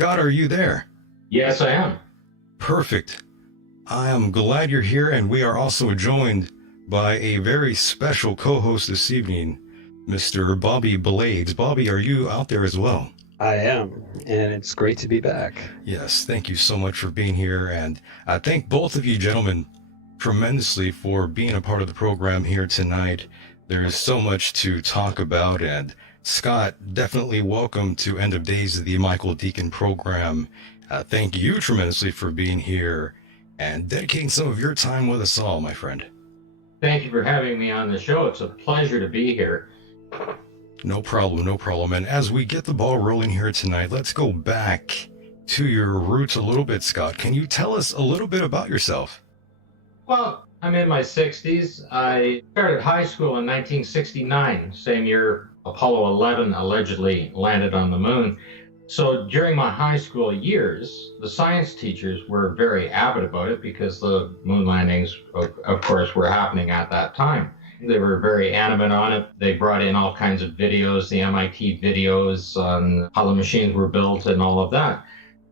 Scott, are you there? Yes, I am. Perfect. I am glad you're here, and we are also joined by a very special co-host this evening, Mr. Bobby Blades. Bobby, are you out there as well? I am, and it's great to be back. Yes, thank you so much for being here, and I thank both of you gentlemen tremendously for being a part of the program here tonight. There is so much to talk about, and Scott, definitely welcome to End of Days of the Michael Deacon program. Thank you tremendously for being here and dedicating some of your time with us all, my friend. Thank you for having me on the show. It's a pleasure to be here. No problem, no problem. And as we get the ball rolling here tonight, let's go back to your roots a little bit, Scott. Can you tell us a little bit about yourself? Well, I'm in my 60s. I started high school in 1969, same year Apollo 11 allegedly landed on the moon. So during my high school years, the science teachers were very avid about it because the moon landings, of course, were happening at that time. They were very animate on it. They brought in all kinds of videos, the MIT videos on how the machines were built and all of that.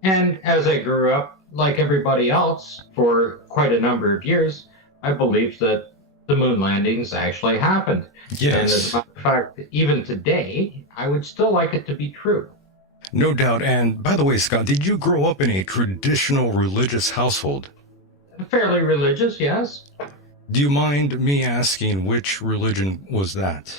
And as I grew up, like everybody else, for quite a number of years, I believed that the moon landings actually happened. Yes. And as a matter of fact, even today, I would still like it to be true. No doubt. And by the way, Scott, did you grow up in a traditional religious household? Fairly religious, yes. Do you mind me asking which religion was that?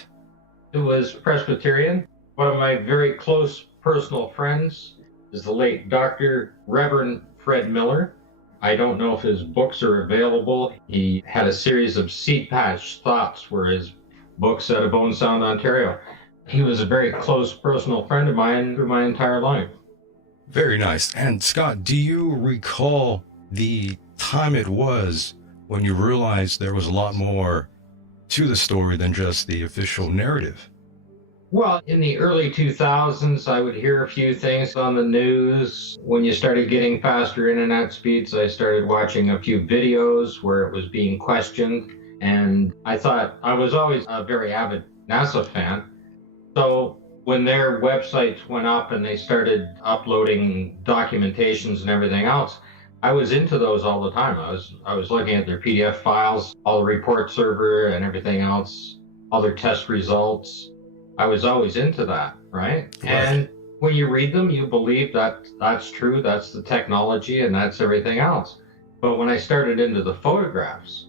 It was Presbyterian. One of my very close personal friends is the late Dr. Reverend Fred Miller. I don't know if his books are available. He had a series of Seed Patch Thoughts were his books out of Bone Sound, Ontario. He was a very close personal friend of mine through my entire life. Very nice. And Scott, do you recall the time it was when you realized there was a lot more to the story than just the official narrative? Well, in the early 2000s, I would hear a few things on the news. When you started getting faster internet speeds, I started watching a few videos where it was being questioned. And I thought, I was always a very avid NASA fan. So when their websites went up and they started uploading documentations and everything else, I was into those all the time. I was looking at their PDF files, all the report server and everything else, all their test results. I was always into that, right? And when you read them, you believe that that's true, that's the technology, and that's everything else. But when I started into the photographs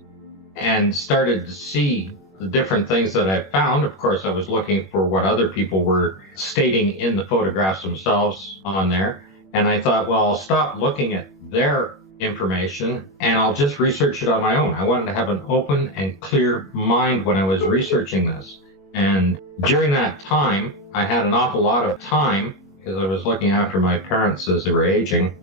and started to see the different things that I found, of course, I was looking for what other people were stating in the photographs themselves on there. And I thought, well, I'll stop looking at their information and I'll just research it on my own. I wanted to have an open and clear mind when I was researching this. And during that time, I had an awful lot of time because I was looking after my parents as they were aging.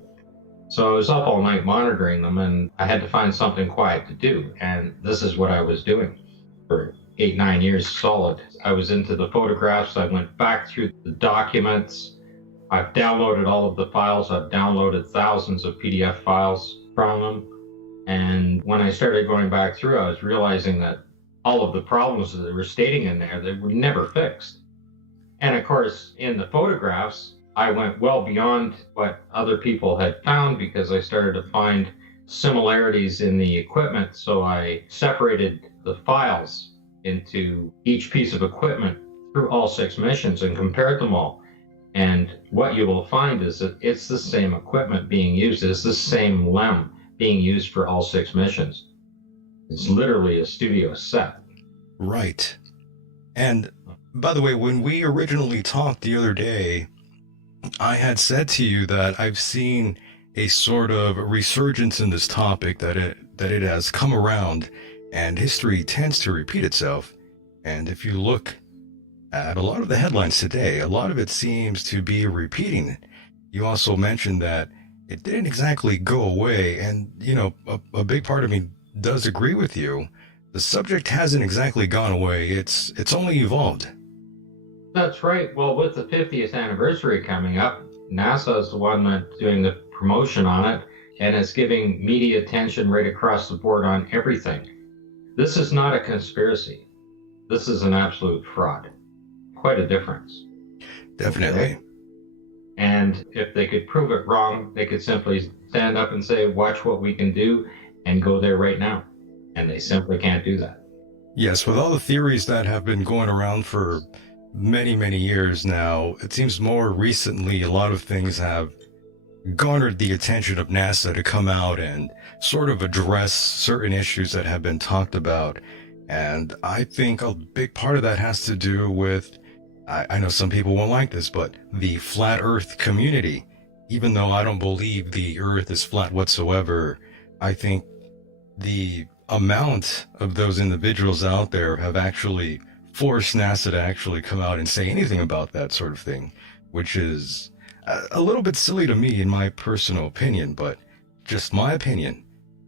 So I was up all night monitoring them and I had to find something quiet to do. And this is what I was doing for 8-9 years solid. I was into the photographs. I went back through the documents. I've downloaded all of the files. I've downloaded thousands of PDF files from them. And when I started going back through, I was realizing that all of the problems that they were stating in there, they were never fixed. And of course, in the photographs, I went well beyond what other people had found because I started to find similarities in the equipment. So I separated the files into each piece of equipment through all 6 missions and compared them all. And what you will find is that it's the same equipment being used. It's the same LEM being used for all 6 missions. It's literally a studio set. Right. And by the way, when we originally talked the other day, I had said to you that I've seen a sort of resurgence in this topic, that it has come around and history tends to repeat itself. And if you look at a lot of the headlines today, a lot of it seems to be repeating. You also mentioned that it didn't exactly go away. And, you know, a big part of me does agree with you. The subject hasn't exactly gone away. It's only evolved. That's right. Well, with the 50th anniversary coming up, NASA is the one that's doing the promotion on it, and it's giving media attention right across the board on everything. This is not a conspiracy. This is an absolute fraud. Quite a difference. Definitely. Okay? And if they could prove it wrong, they could simply stand up and say, watch what we can do, and go there right now. And they simply can't do that. Yes, with all the theories that have been going around for many, many years now, it seems more recently a lot of things have garnered the attention of NASA to come out and sort of address certain issues that have been talked about. And I think a big part of that has to do with, I know some people won't like this, but the flat Earth community. Even though I don't believe the Earth is flat whatsoever, I think the amount of those individuals out there have actually forced NASA to actually come out and say anything about that sort of thing, which is a little bit silly to me in my personal opinion, but just my opinion.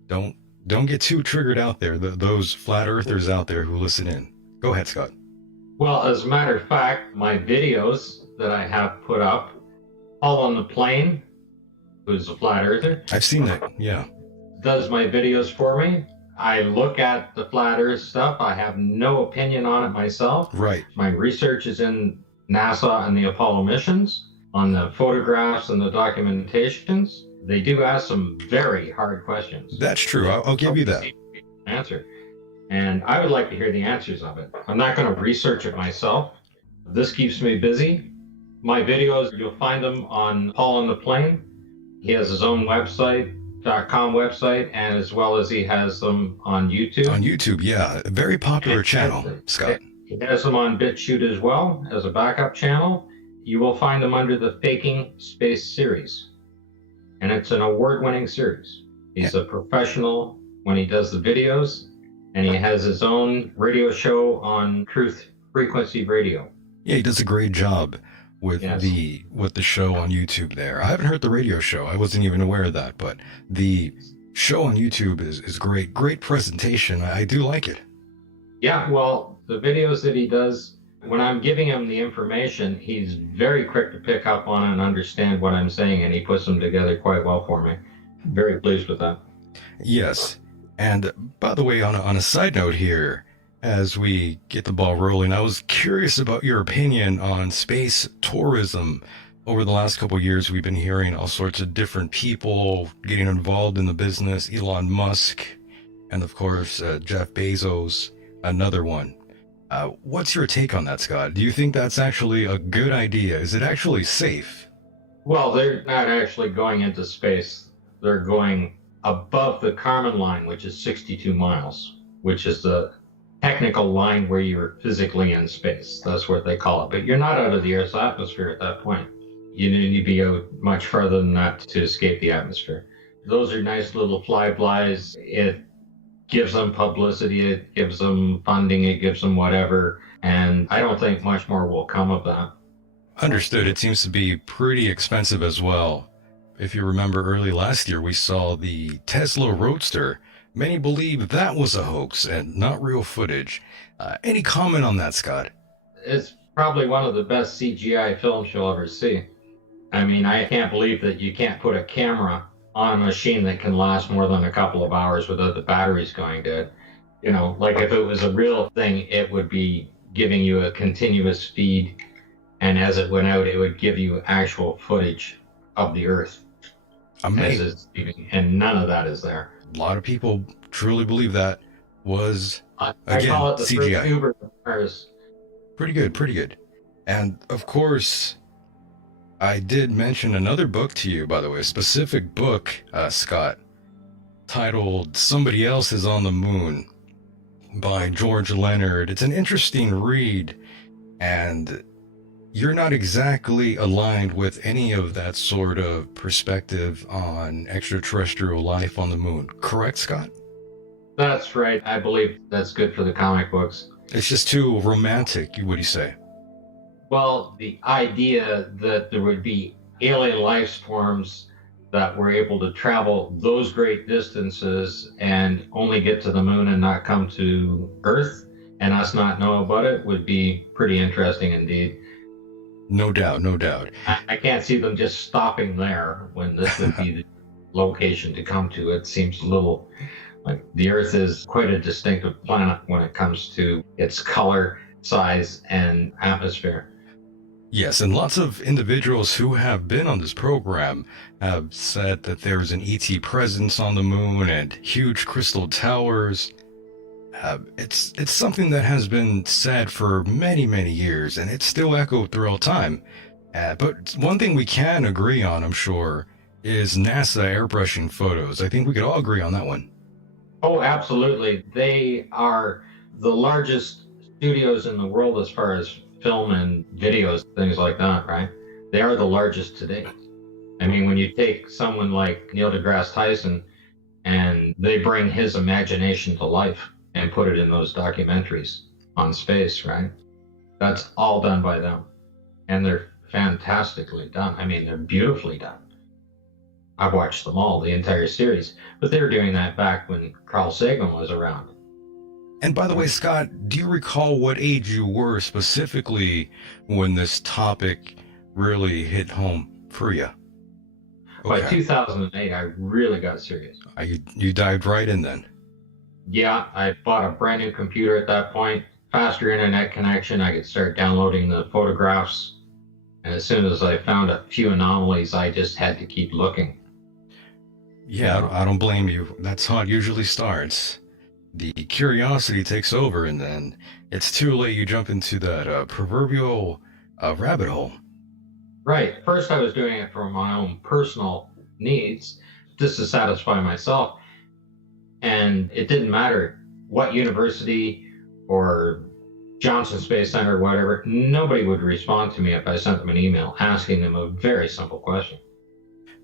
Don't get too triggered out there, those flat earthers out there who listen in. Go ahead, Scott. Well, as a matter of fact, my videos that I have put up, All on the Plane, who's a flat earther. I've seen that, yeah. Does my videos for me. I look at the flat earth stuff. I have no opinion on it myself. Right. My research is in NASA and the Apollo missions, on the photographs and the documentations. They do ask some very hard questions. That's true. I'll give you that. Answer. And I would like to hear the answers of it. I'm not going to research it myself. This keeps me busy. My videos, you'll find them on Paul on the Plane. He has his own website.com website, and as well as he has them on YouTube. On YouTube, yeah. A very popular channel, Scott. He has them on BitChute as well as a backup channel. You will find them under the Faking Space series. And it's an award-winning series. He's a professional when he does the videos, and he has his own radio show on Truth Frequency Radio. Yeah, he does a great job with the show on YouTube there. I haven't heard the radio show. I wasn't even aware of that, but the show on YouTube is great. Great presentation. I do like it. Yeah, well, the videos that he does, when I'm giving him the information, he's very quick to pick up on and understand what I'm saying, and he puts them together quite well for me. Very pleased with that. Yes. And by the way, on a side note here, as we get the ball rolling, I was curious about your opinion on space tourism. Over the last couple of years, we've been hearing all sorts of different people getting involved in the business. Elon Musk, and of course, Jeff Bezos, another one. What's your take on that, Scott? Do you think that's actually a good idea? Is it actually safe? Well, they're not actually going into space. They're going above the Kármán line, which is 62 miles, which is the technical line where you're physically in space. That's what they call it. But you're not out of the Earth's atmosphere at that point. You need to be out much further than that to escape the atmosphere. Those are nice little flybys. It gives them publicity, it gives them funding, it gives them whatever. And I don't think much more will come of that. Understood. It seems to be pretty expensive as well. If you remember early last year, we saw the Tesla Roadster. Many believe that was a hoax and not real footage. Any comment on that, Scott? It's probably one of the best CGI films you'll ever see. I mean, I can't believe that you can't put a camera on a machine that can last more than a couple of hours without the batteries going dead. You know, like if it was a real thing, it would be giving you a continuous feed, and as it went out, it would give you actual footage of the Earth. Amazing. And none of that is there. A lot of people truly believe that was, I call it the CGI. first Uber cars. Pretty good, pretty good. And of course, I did mention another book to you, by the way, a specific book, Scott, titled Somebody Else is on the Moon by George Leonard. It's an interesting read, and you're not exactly aligned with any of that sort of perspective on extraterrestrial life on the moon. Correct, Scott? That's right. I believe that's good for the comic books. It's just too romantic, would you say? Well, the idea that there would be alien life forms that were able to travel those great distances and only get to the moon and not come to Earth and us not know about it would be pretty interesting indeed. No doubt, no doubt. I can't see them just stopping there when this would be the location to come to. It seems a little like the Earth is quite a distinctive planet when it comes to its color, size, and atmosphere. Yes, and lots of individuals who have been on this program have said that there's an ET presence on the moon and huge crystal towers. It's something that has been said for many, many years, and it's still echoed throughout time. But one thing we can agree on, I'm sure, is NASA airbrushing photos. I think we could all agree on that one. Oh, absolutely. They are the largest studios in the world as far as film and videos, things like that, right? They are the largest today. I mean, when you take someone like Neil deGrasse Tyson and they bring his imagination to life and put it in those documentaries on space, right? That's all done by them. And they're fantastically done. I mean, they're beautifully done. I've watched them all, the entire series, but they were doing that back when Carl Sagan was around. And by the way, Scott, do you recall what age you were specifically when this topic really hit home for you? By 2008, I really got serious. You dived right in then. Yeah, I bought a brand new computer at that point, faster internet connection. I could start downloading the photographs. And as soon as I found a few anomalies, I just had to keep looking. Yeah, I don't blame you. That's how it usually starts. The curiosity takes over, and then it's too late. You jump into that proverbial rabbit hole. Right. First, I was doing it for my own personal needs, just to satisfy myself. And it didn't matter what university or Johnson Space Center or whatever, nobody would respond to me if I sent them an email asking them a very simple question.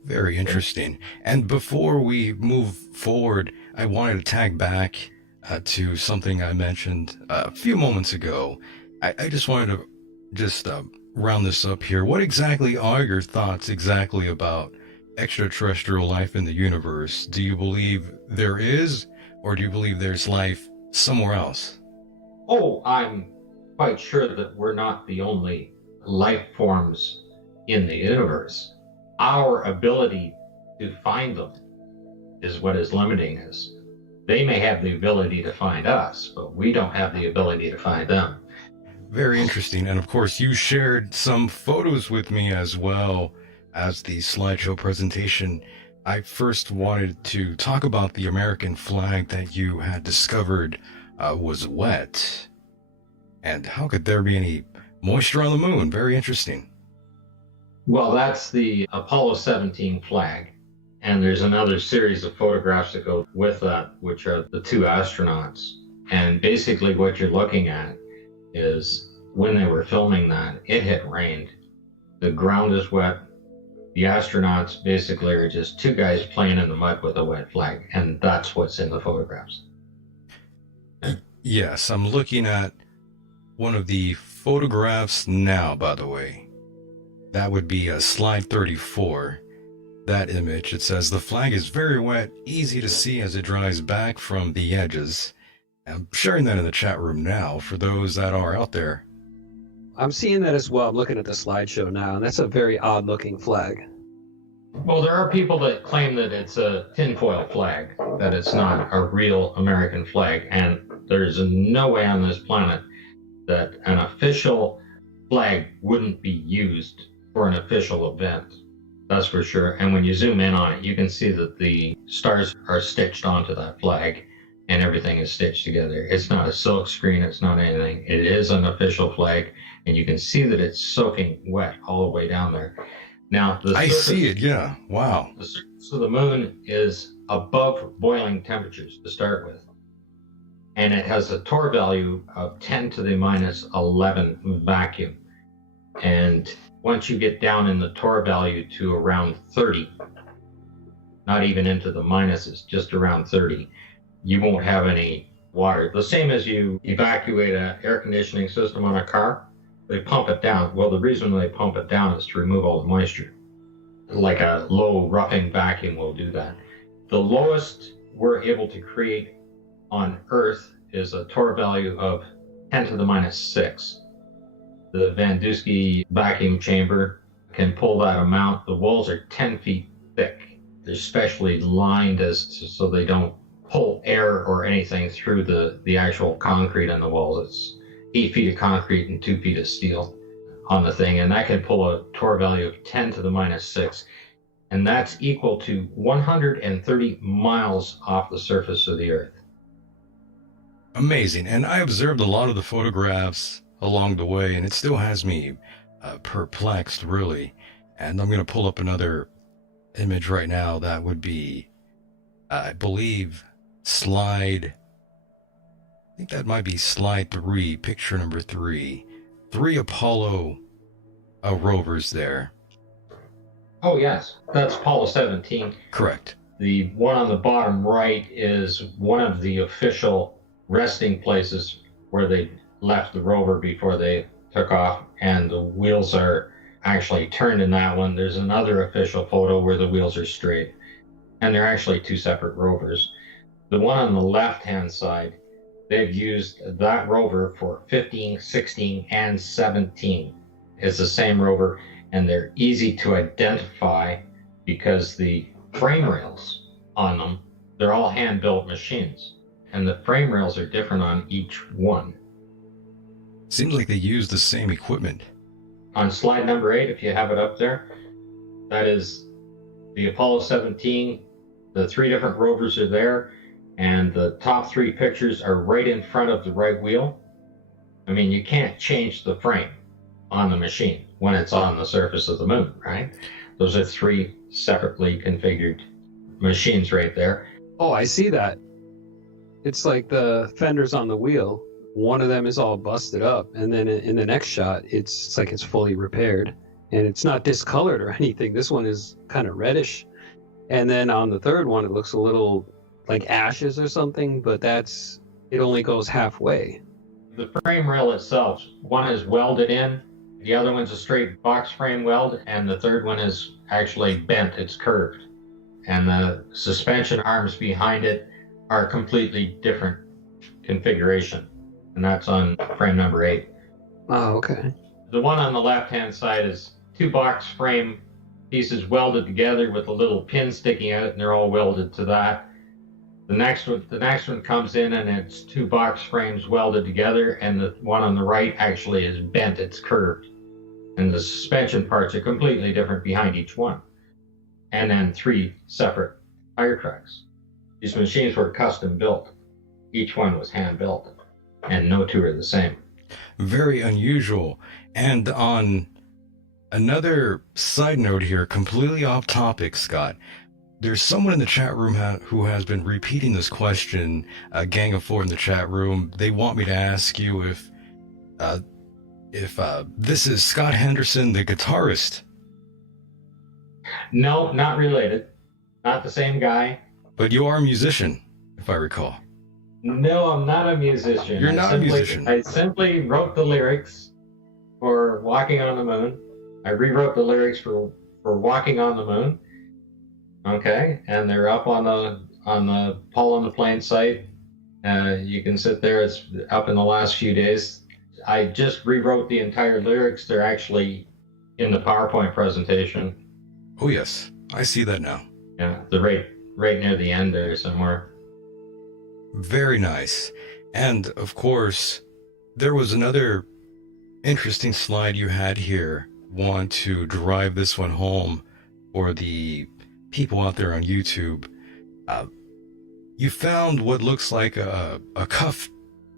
Very interesting. And before we move forward, I wanted to tag back to something I mentioned a few moments ago. I just wanted to round this up here. What exactly are your thoughts exactly about extraterrestrial life in the universe? Do you believe there is, or do you believe there's life somewhere else? Oh, I'm quite sure that we're not the only life forms in the universe. Our ability to find them is what is limiting us. They may have the ability to find us, but we don't have the ability to find them. Very interesting. And of course, you shared some photos with me as well as the slideshow presentation. I first wanted to talk about the American flag that you had discovered was wet. And how could there be any moisture on the moon? Very interesting. Well, that's the Apollo 17 flag. And there's another series of photographs that go with that, which are the two astronauts. And basically what you're looking at is when they were filming that, it had rained. The ground is wet. The astronauts basically are just two guys playing in the mud with a wet flag. And that's what's in the photographs. Yes, I'm looking at one of the photographs now, by the way. That would be a slide 34. That image, it says the flag is very wet, easy to see as it dries back from the edges. I'm sharing that in the chat room now for those that are out there. I'm seeing that as well. I'm looking at the slideshow now, and that's a very odd looking flag. Well, there are people that claim that it's a tinfoil flag, that it's not a real American flag. And there's no way on this planet that an official flag wouldn't be used for an official event. That's for sure. And when you zoom in on it, you can see that the stars are stitched onto that flag and everything is stitched together. It's not a silk screen. It's not anything. It is an official flag. And you can see that it's soaking wet all the way down there. Now, I see it. Yeah. Wow. The surface of the moon is above boiling temperatures to start with. And it has a torr value of 10 to the minus 11 vacuum. And once you get down in the torr value to around 30, not even into the minuses, just around 30, you won't have any water. The same as you evacuate an air conditioning system on a car, they pump it down. Well, the reason they pump it down is to remove all the moisture. Like a low roughing vacuum will do that. The lowest we're able to create on Earth is a torr value of 10 to the minus 6. The Van Dusky vacuum chamber can pull that amount. The walls are 10 feet thick. They're specially lined so they don't pull air or anything through the actual concrete on the walls. It's 8 feet of concrete and 2 feet of steel. on the thing, and that can pull a torr value of 10 to the minus 6. And that's equal to 130 miles off the surface of the Earth. Amazing. And I observed a lot of the photographs along the way, and it still has me perplexed, really. And I'm going to pull up another image right now. That would be, I believe, I think that might be slide 3, picture number 3. 3 Apollo rovers there. Oh, yes. That's Apollo 17. Correct. The one on the bottom right is one of the official resting places where they left the rover before they took off, and the wheels are actually turned in that one. There's another official photo where the wheels are straight, and they're actually 2 separate rovers. The one on the left-hand side, they've used that rover for 15, 16, and 17. It's the same rover, and they're easy to identify because the frame rails on them, they're all hand-built machines, and the frame rails are different on each one. Seems like they use the same equipment. On slide number 8, if you have it up there, that is the Apollo 17. The 3 different rovers are there, and the top 3 pictures are right in front of the right wheel. I mean, you can't change the frame on the machine when it's on the surface of the moon, right? Those are 3 separately configured machines right there. Oh, I see that. It's like the fenders on the wheel. One of them is all busted up, and then in the next shot, it's like it's fully repaired, and it's not discolored or anything. This one is kind of reddish, and then on the third one, it looks a little like ashes or something, but it only goes halfway. The frame rail itself, one is welded in, the other one's a straight box frame weld, and the third one is actually bent, it's curved. And the suspension arms behind it are completely different configuration. And that's on frame number 8. Oh, okay. The one on the left-hand side is 2 box frame pieces welded together with a little pin sticking out, and they're all welded to that. The next one comes in, and it's 2 box frames welded together, and the one on the right actually is bent, it's curved. And the suspension parts are completely different behind each one. And then 3 separate tire tracks. These machines were custom built. Each one was hand built, and no 2 are the same. Very unusual. And on another side note here, completely off topic, Scott, there's someone in the chat room who has been repeating this question, a gang of 4 in the chat room. They want me to ask you if this is Scott Henderson, the guitarist. No, not related. Not the same guy. But you are a musician, if I recall. No, I'm not a musician. You're not a musician. I simply wrote the lyrics for Walking on the Moon. I rewrote the lyrics for Walking on the Moon. Okay, and they're up on the Paul on the Plain site. You can sit there. It's up in the last few days. I just rewrote the entire lyrics. They're actually in the PowerPoint presentation. Oh yes, I see that now. Yeah, the right near the end there somewhere. Very nice. And of course, there was another interesting slide you had here. Want to drive this one home for the people out there on YouTube. You found what looks like a cuff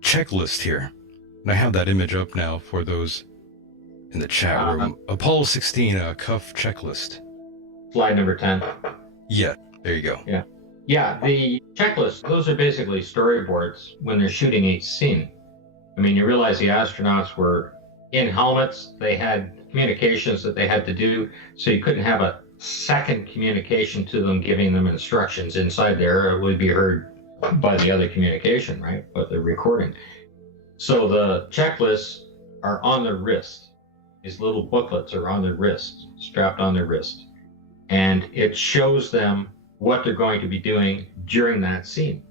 checklist here. And I have that image up now for those in the chat room. Apollo 16, a cuff checklist. Slide number 10. Yeah, there you go. Yeah, the checklist, those are basically storyboards when they're shooting each scene. I mean, you realize the astronauts were in helmets. They had communications that they had to do, so you couldn't have a second communication to them giving them instructions inside there. It would be heard by the other communication, right? But they're recording. So the checklists are on their wrist. These little booklets are on their wrist, strapped on their wrist. And it shows them what they're going to be doing during that scene.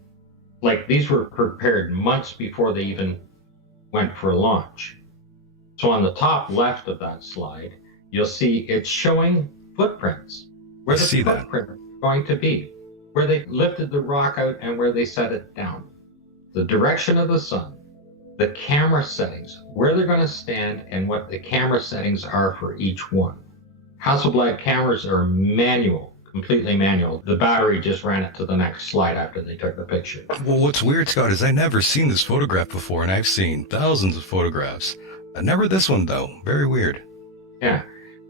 Like, these were prepared months before they even went for launch. So on the top left of that slide, you'll see it's showing footprints. Where the footprint is going to be, where they lifted the rock out and where they set it down. The direction of the sun, the camera settings, where they're going to stand and what the camera settings are for each one. Hasselblad cameras are manual, completely manual. The battery just ran it to the next slide after they took the picture. Well, what's weird, Scott, is I've never seen this photograph before, and I've seen thousands of photographs. Never this one, though. Very weird. Yeah.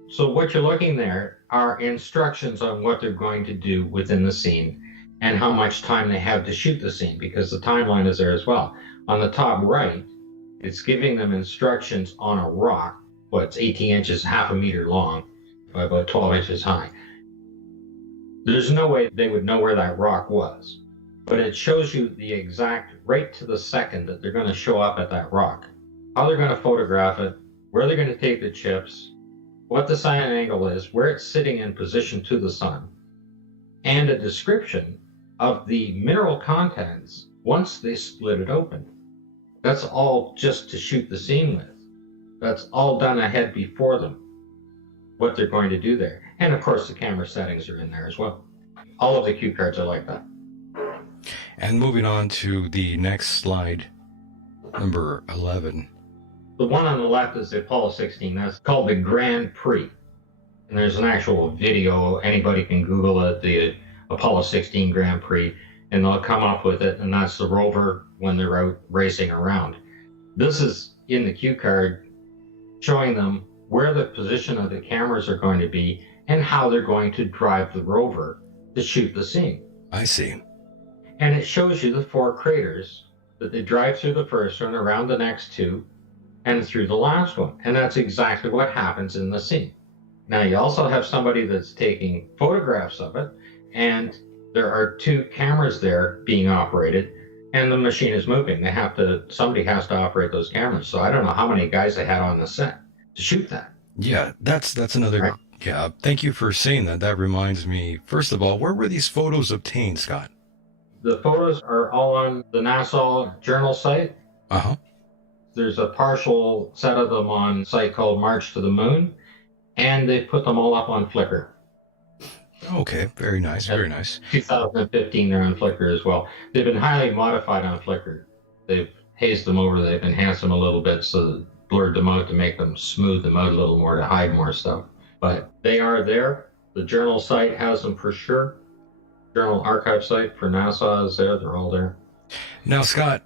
So what you're looking there are instructions on what they're going to do within the scene and how much time they have to shoot the scene, because the timeline is there as well. On the top right, it's giving them instructions on a rock. Well, it's 18 inches, half a meter long, by about 12 inches high. There's no way they would know where that rock was, but it shows you the exact, right to the second that they're going to show up at that rock, how they're going to photograph it, where they're going to take the chips, what the sign angle is, where it's sitting in position to the sun, and a description of the mineral contents once they split it open. That's all just to shoot the scene with. That's all done ahead before them, what they're going to do there. And of course, the camera settings are in there as well. All of the cue cards are like that. And moving on to the next slide, number 11. The one on the left is the Apollo 16. That's called the Grand Prix. And there's an actual video. Anybody can Google it, the Apollo 16 Grand Prix, and they'll come up with it. And that's the rover when they're out racing around. This is in the cue card showing them where the position of the cameras are going to be and how they're going to drive the rover to shoot the scene. I see. And it shows you the 4 craters that they drive through the first one, around the next 2, and through the last one. And that's exactly what happens in the scene. Now, you also have somebody that's taking photographs of it, and there are 2 cameras there being operated, and the machine is moving. Somebody has to operate those cameras. So I don't know how many guys they had on the set to shoot that. Yeah, that's another. Right. Yeah, thank you for saying that. That reminds me, first of all, where were these photos obtained, Scott? The photos are all on the NASA journal site. Uh-huh. There's a partial set of them on a site called March to the Moon, and they put them all up on Flickr. Okay, very nice, very nice. 2015, they're on Flickr as well. They've been highly modified on Flickr. They've hazed them over, they've enhanced them a little bit, so blurred them out to make them smooth them out a little more, to hide more stuff. But they are there. The journal site has them for sure. Journal archive site for NASA is there. They're all there. Now, Scott,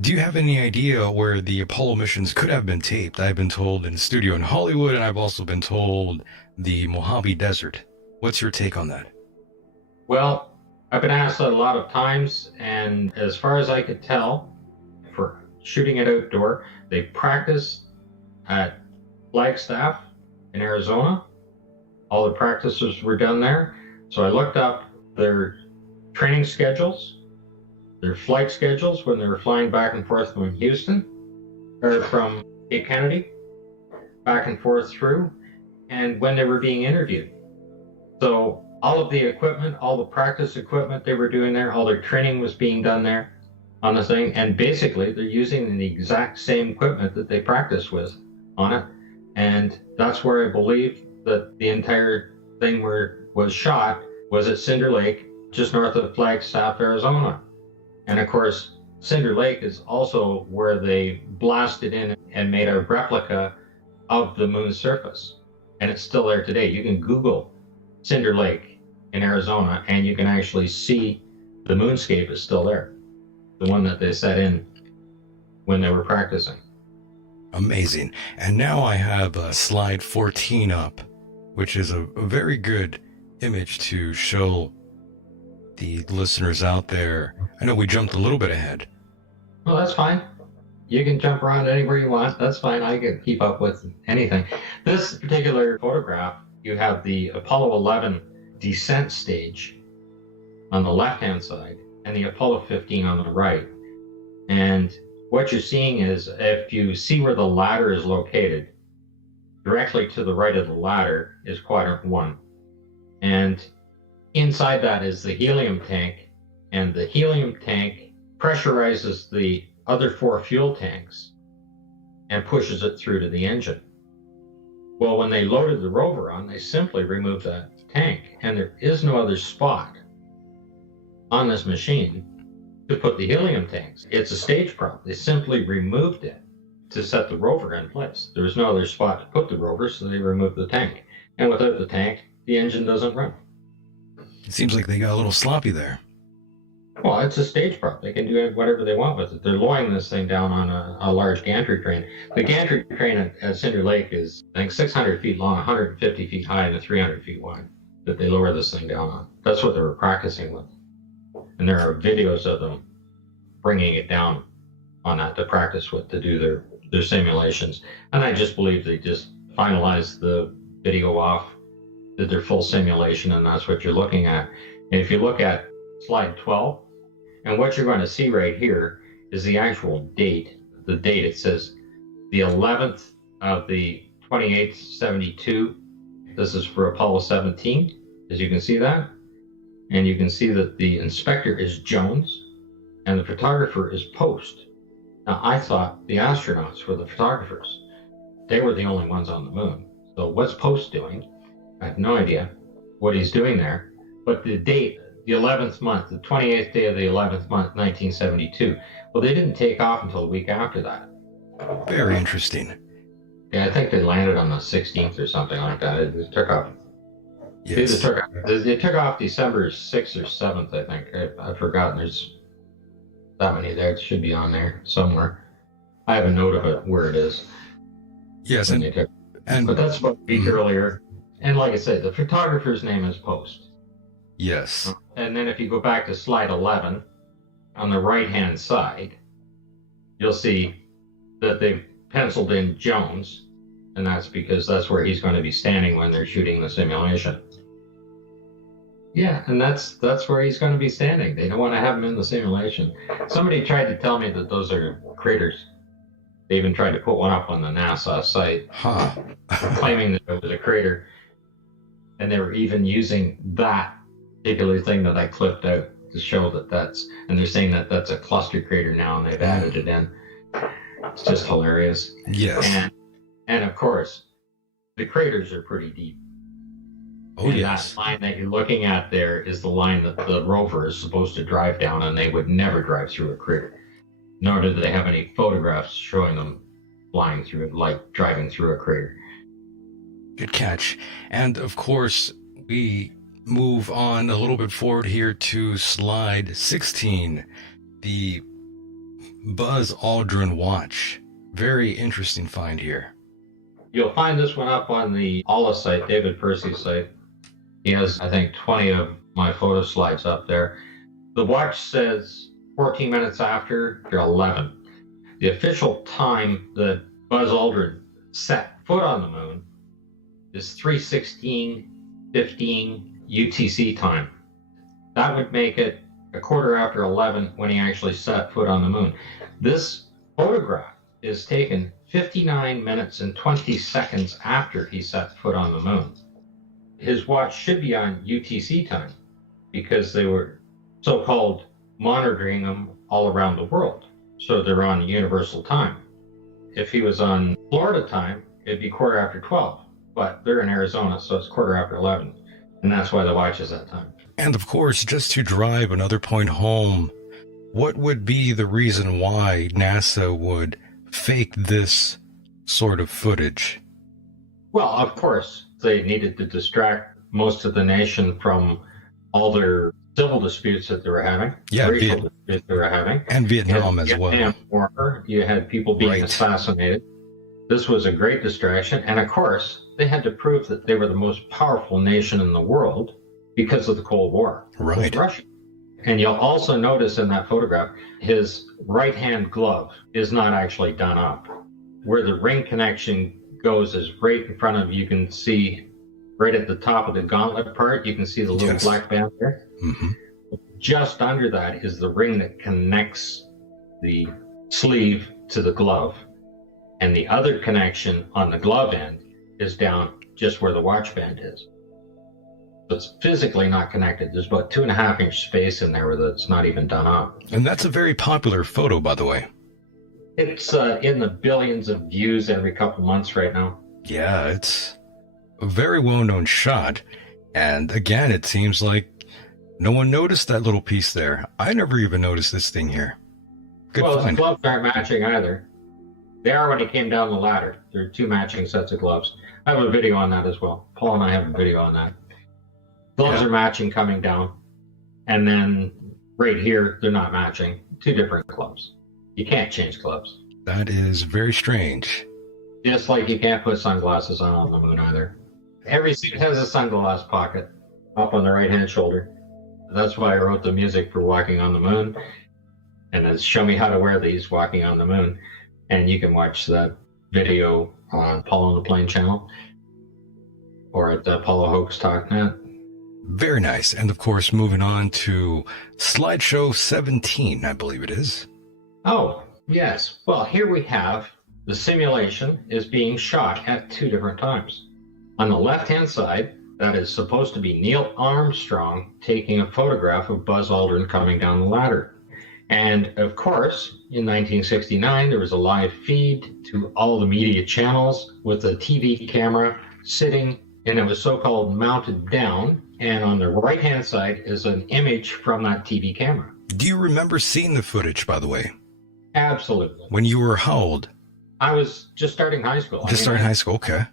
do you have any idea where the Apollo missions could have been taped? I've been told in a studio in Hollywood, and I've also been told the Mojave Desert. What's your take on that? Well, I've been asked that a lot of times, and as far as I could tell, for shooting it outdoor, they practiced at Flagstaff in Arizona. All the practices were done there. So I looked up their training schedules, their flight schedules when they were flying back and forth from Houston, or from Cape Kennedy, back and forth through, and when they were being interviewed. So all of the equipment, all the practice equipment they were doing there, all their training was being done there on the thing, and basically they're using the exact same equipment that they practiced with on it. And that's where I believe that the entire thing was shot, was at Cinder Lake, just north of Flagstaff, Arizona. And of course, Cinder Lake is also where they blasted in and made a replica of the moon's surface. And it's still there today. You can Google Cinder Lake in Arizona, and you can actually see the moonscape is still there, the one that they set in when they were practicing. Amazing. And now I have slide 14 up, which is a very good image to show the listeners out there. I know we jumped a little bit ahead. Well, that's fine. You can jump around anywhere you want. That's fine. I can keep up with anything. This particular photograph, you have the Apollo 11 descent stage on the left-hand side and the Apollo 15 on the right. And what you're seeing is, if you see where the ladder is located, directly to the right of the ladder is quadrant 1. And inside that is the helium tank, and the helium tank pressurizes the other 4 fuel tanks and pushes it through to the engine. Well, when they loaded the rover on, they simply removed that tank, and there is no other spot on this machine to put the helium tanks. It's a stage prop. They simply removed it to set the rover in place. There was no other spot to put the rover, so they removed the tank. And without the tank, the engine doesn't run. It seems like they got a little sloppy there. Well, it's a stage prop. They can do whatever they want with it. They're lowering this thing down on a large gantry crane. The gantry crane at Cinder Lake is, I think, 600 feet long, 150 feet high, and 300 feet wide that they lower this thing down on. That's what they were practicing with. And there are videos of them bringing it down on that to practice with, to do their simulations. And I just believe they just finalized the video off, did their full simulation, and that's what you're looking at. And if you look at slide 12, and what you're going to see right here is the actual date. The date, it says the 11th of the 28th, 72. This is for Apollo 17, as you can see that. And you can see that the inspector is Jones and the photographer is Post. Now, I thought the astronauts were the photographers. They were the only ones on the moon. So what's Post doing? I have no idea what he's doing there. But the date, the 11th month, the 28th day of the 11th month, 1972. Well, they didn't take off until a week after that. Very interesting. Yeah, I think they landed on the 16th or something like that. It took off. Yes. They took off December 6th or 7th, I think. I've forgotten. There's that many there. It should be on there somewhere. I have a note of it where it is. Yes, but that's about a week earlier. And like I said, the photographer's name is Post. Yes. And then if you go back to slide 11, on the right-hand side, you'll see that they've penciled in Jones, and that's because that's where he's going to be standing when they're shooting the simulation. Yeah, and that's where he's going to be standing. They don't want to have him in the simulation. Somebody tried to tell me that those are craters. They even tried to put one up on the NASA site, claiming that it was a crater. And they were even using that particular thing that I clipped out to show that and they're saying that that's a cluster crater now, and they've added it in. It's just hilarious. Yes. And of course, the craters are pretty deep. Oh, and yes. That line that you're looking at there is the line that the rover is supposed to drive down, and they would never drive through a crater. Nor do they have any photographs showing them flying through it, like driving through a crater. Good catch. And of course, we move on a little bit forward here to slide 16, the Buzz Aldrin watch. Very interesting find here. You'll find this one up on the Allah site, David Percy's site. He has, I think, 20 of my photo slides up there. The watch says 14 minutes after 11. The official time that Buzz Aldrin set foot on the moon is 3:16:15 UTC time. That would make it a quarter after 11 when he actually set foot on the moon. This photograph is taken 59 minutes and 20 seconds after he set foot on the moon. His watch should be on UTC time because they were so-called monitoring them all around the world. So they're on universal time. If he was on Florida time, it'd be quarter after 12. But they're in Arizona, so it's quarter after 11. And that's why the watch is that time. And of course, just to drive another point home, what would be the reason why NASA would fake this sort of footage? Well, of course, they needed to distract most of the nation from all their civil disputes that they were having, racial disputes they were having. And Vietnam as well. Vietnam War, you had people being assassinated. This was a great distraction. And of course, they had to prove that they were the most powerful nation in the world because of the Cold War. Right. Russia. And you'll also notice in that photograph, his right-hand glove is not actually done up. Where the ring connection goes is right in front of, you can see right at the top of the gauntlet part, you can see the little black band there. Mm-hmm. Just under that is the ring that connects the sleeve to the glove. And the other connection on the glove end is down just where the watch band is. So it's physically not connected. There's about 2.5 inch space in there where it's not even done up. And that's a very popular photo, by the way. It's in the billions of views every couple months right now. Yeah, it's a very well-known shot. And again, it seems like No one noticed that little piece there. I never even noticed this thing here. Good Well, the find. gloves aren't matching either. They are when he came down the ladder. There are 2 matching sets of gloves. I have a video on that as well. Paul and I have a video on that. Gloves are matching coming down. And then right here, they're not matching. 2 different gloves. You can't change gloves. That is very strange. Just like you can't put sunglasses on the moon either. Every suit has a sunglass pocket up on the right-hand shoulder. That's why I wrote the music for Walking on the Moon. And it's Show Me How to Wear These Walking on the Moon. And you can watch that video on Paul on the Plane channel or at Hoax.net. Very nice. And of course, moving on to slideshow 17, I believe it is. Oh, yes. Well, here we have the simulation is being shot at 2 different times. On the left-hand side, that is supposed to be Neil Armstrong taking a photograph of Buzz Aldrin coming down the ladder. And of course, in 1969, there was a live feed to all the media channels with a TV camera sitting, and it was so-called mounted down. And on the right-hand side is an image from that TV camera. Do you remember seeing the footage, by the way? Absolutely. When you were how old? I was just starting high school. Just starting high school, okay.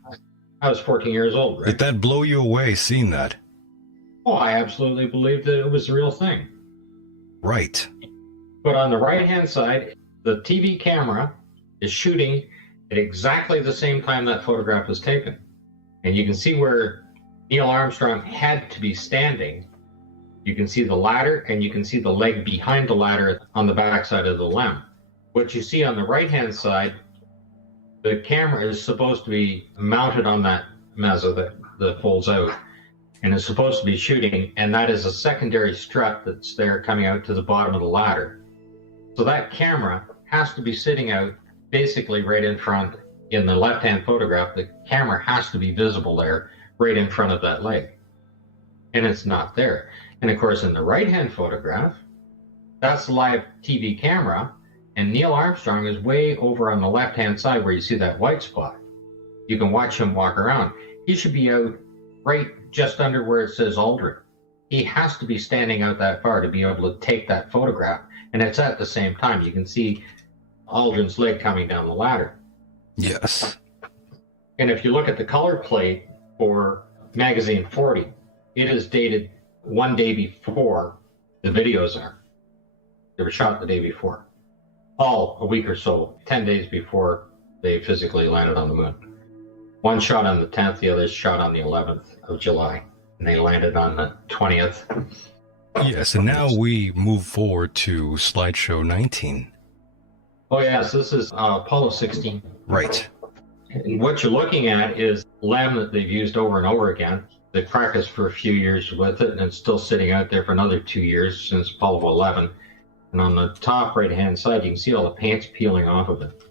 I was 14 years old, right? Did that blow you away, seeing that? Oh, I absolutely believed that it was the real thing. Right. But on the right-hand side, the TV camera is shooting at exactly the same time that photograph was taken. And you can see where Neil Armstrong had to be standing. You can see the ladder, and you can see the leg behind the ladder on the backside of the LEM. What you see on the right-hand side, the camera is supposed to be mounted on that mezzo that folds out, and is supposed to be shooting, and that is a secondary strut that's there coming out to the bottom of the ladder. So that camera has to be sitting out basically right in front. In the left-hand photograph, the camera has to be visible there, right in front of that leg. And it's not there. And of course, in the right-hand photograph, that's the live TV camera, and Neil Armstrong is way over on the left-hand side where you see that white spot. You can watch him walk around. He should be out right just under where it says Aldrin. He has to be standing out that far to be able to take that photograph. And it's at the same time. You can see Aldrin's leg coming down the ladder. Yes. And if you look at the color plate for magazine 40, it is dated one day before the videos are. They were shot the day before. All a week or so, 10 days before they physically landed on the moon. One shot on the 10th, the other shot on the 11th of July. And they landed on the 20th. Yes, and now we move forward to slideshow 19. Oh yes, this is Apollo 16. Right. And what you're looking at is LEM that they've used over and over again. They practiced for a few years with it, and it's still sitting out there for another 2 years since Apollo 11. And on the top right-hand side, you can see all the paint's peeling off of it.